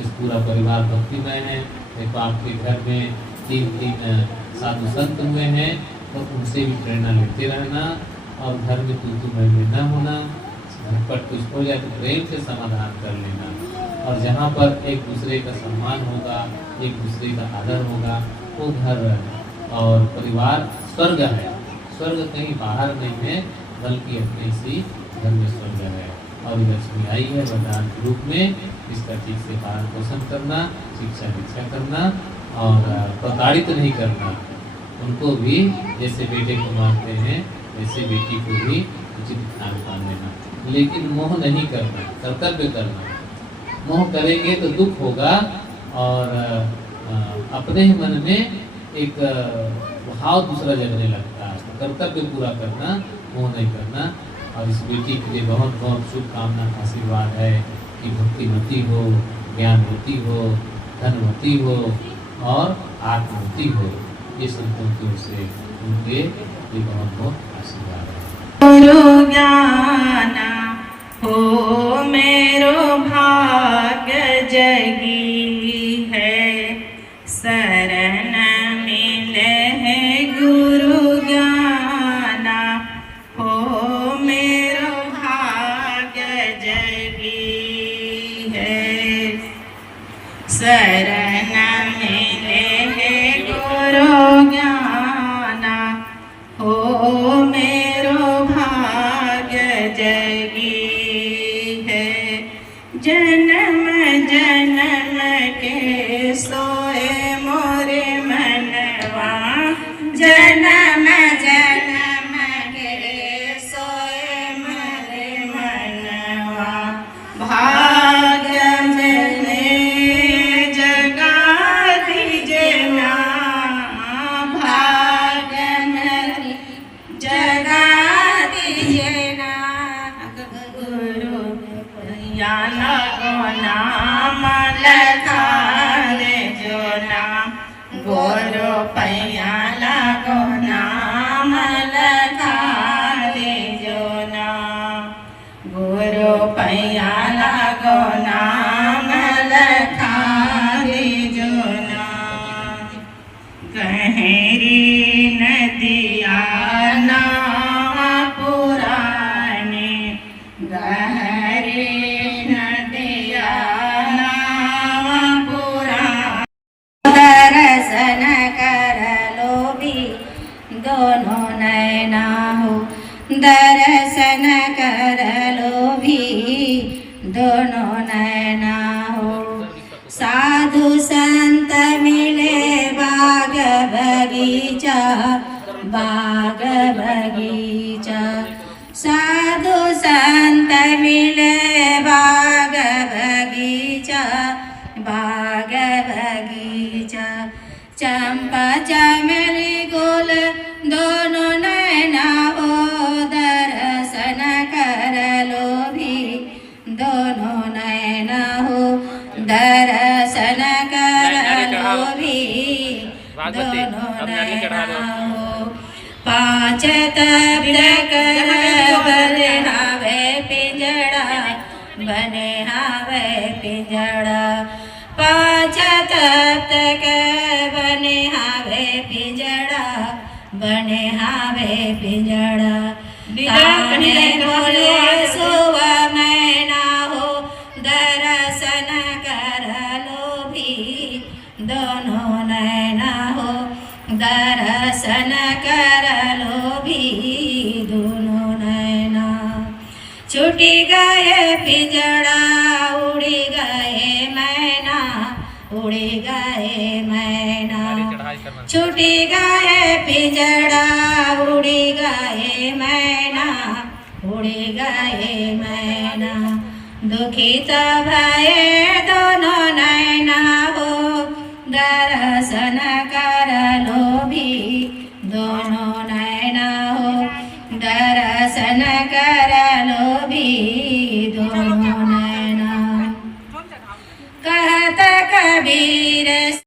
इस पूरा परिवार भक्तिमय है। देखो आपके घर में 3 साधु संत हुए हैं, तो उनसे भी प्रेरणा लेते रहना और घर में तू में न होना। झटपट कुछ हो जाए तो प्रेम से समाधान कर लेना। और जहाँ पर एक दूसरे का सम्मान होगा, एक दूसरे का आदर होगा, वो घर और परिवार स्वर्ग है। स्वर्ग कहीं बाहर नहीं है, बल्कि अपने इसी घर में स्वर्ग है। और लक्ष्मी आई है वरदान के रूप में, इसका ठीक से पालन पोषण करना, शिक्षा दीक्षा करना और प्रताड़ित नहीं करना। उनको भी जैसे बेटे को मानते हैं वैसे बेटी को भी उचित खान पान देना, लेकिन मोह नहीं करना, कर्तव्य करना। मोह करेंगे तो दुख होगा और अपने ही मन में एक भाव दूसरा जगने लगता है। तो कर्तव्य पूरा करना, मोह नहीं करना। और इस बेटी के लिए बहुत बहुत शुभकामना, आशीर्वाद है कि भक्तिमती हो, ज्ञानवती हो, धनवती हो और आत्मवती हो। ये संतों की ओर से उनके लिए बहुत बहुत आशीर्वाद है। गुरु ज्ञान हो मेरो भाग्य जगी है, शरण मिले है गुरु ज्ञान हो मेरो भाग्य जगी है, शरण मिले है गुरु ज्ञान हो मेरो भाग्य जगी है। जन्म जन्म के सोए मोरे मनवा, जन्म जन्म के सोए मोरे मनवा, भाग्य जने जगा दीजे ना, भाग्य जगा दीजे ना। गुरु ज्ञान को नाम लखा दे जो नाम, गुरु पैयाला को नाम लखा दे जो नाम, गुरु पैयाला को नाम लखा दे जो नाम। गहरी नदिया नाव पुराने, गहरी नदिया नाव दर्शन कर लोभी दोनों नैना हो। साधु संत मिले बाग बगीचा, बाग बगीचा। साधु संत मिले बाग बगीचा, बाग बगीचा। चंपा चमेली गुल दोनों नैना हो, दर्शन कर लोभी दोनों नैना हो, दर्शन कर लोभी दोनों नैना हो। पांच तप बने हावे पिंजड़ा, बने हावे पिंजड़ा। पांच तप बने हावे पिंजड़ा, बने हावे पिंजड़ा। काने बोले सुव मैना हो, दर्शन कर लोभी दोनों नैना हो, दर्शन कर लोभी दोनों नैना। छूटी गए पिंजड़ा उड़ी गए मैना, उड़ी गए मैना। छूटी गए पिंजड़ा उड़ी गए मैना, उड़ी गए मैना। दुखित भये दोनों नैना हो, दर्शन कर लोभी दोनों नैना हो, दर्शन कर लोभी दोनों नैना। कहत कबीर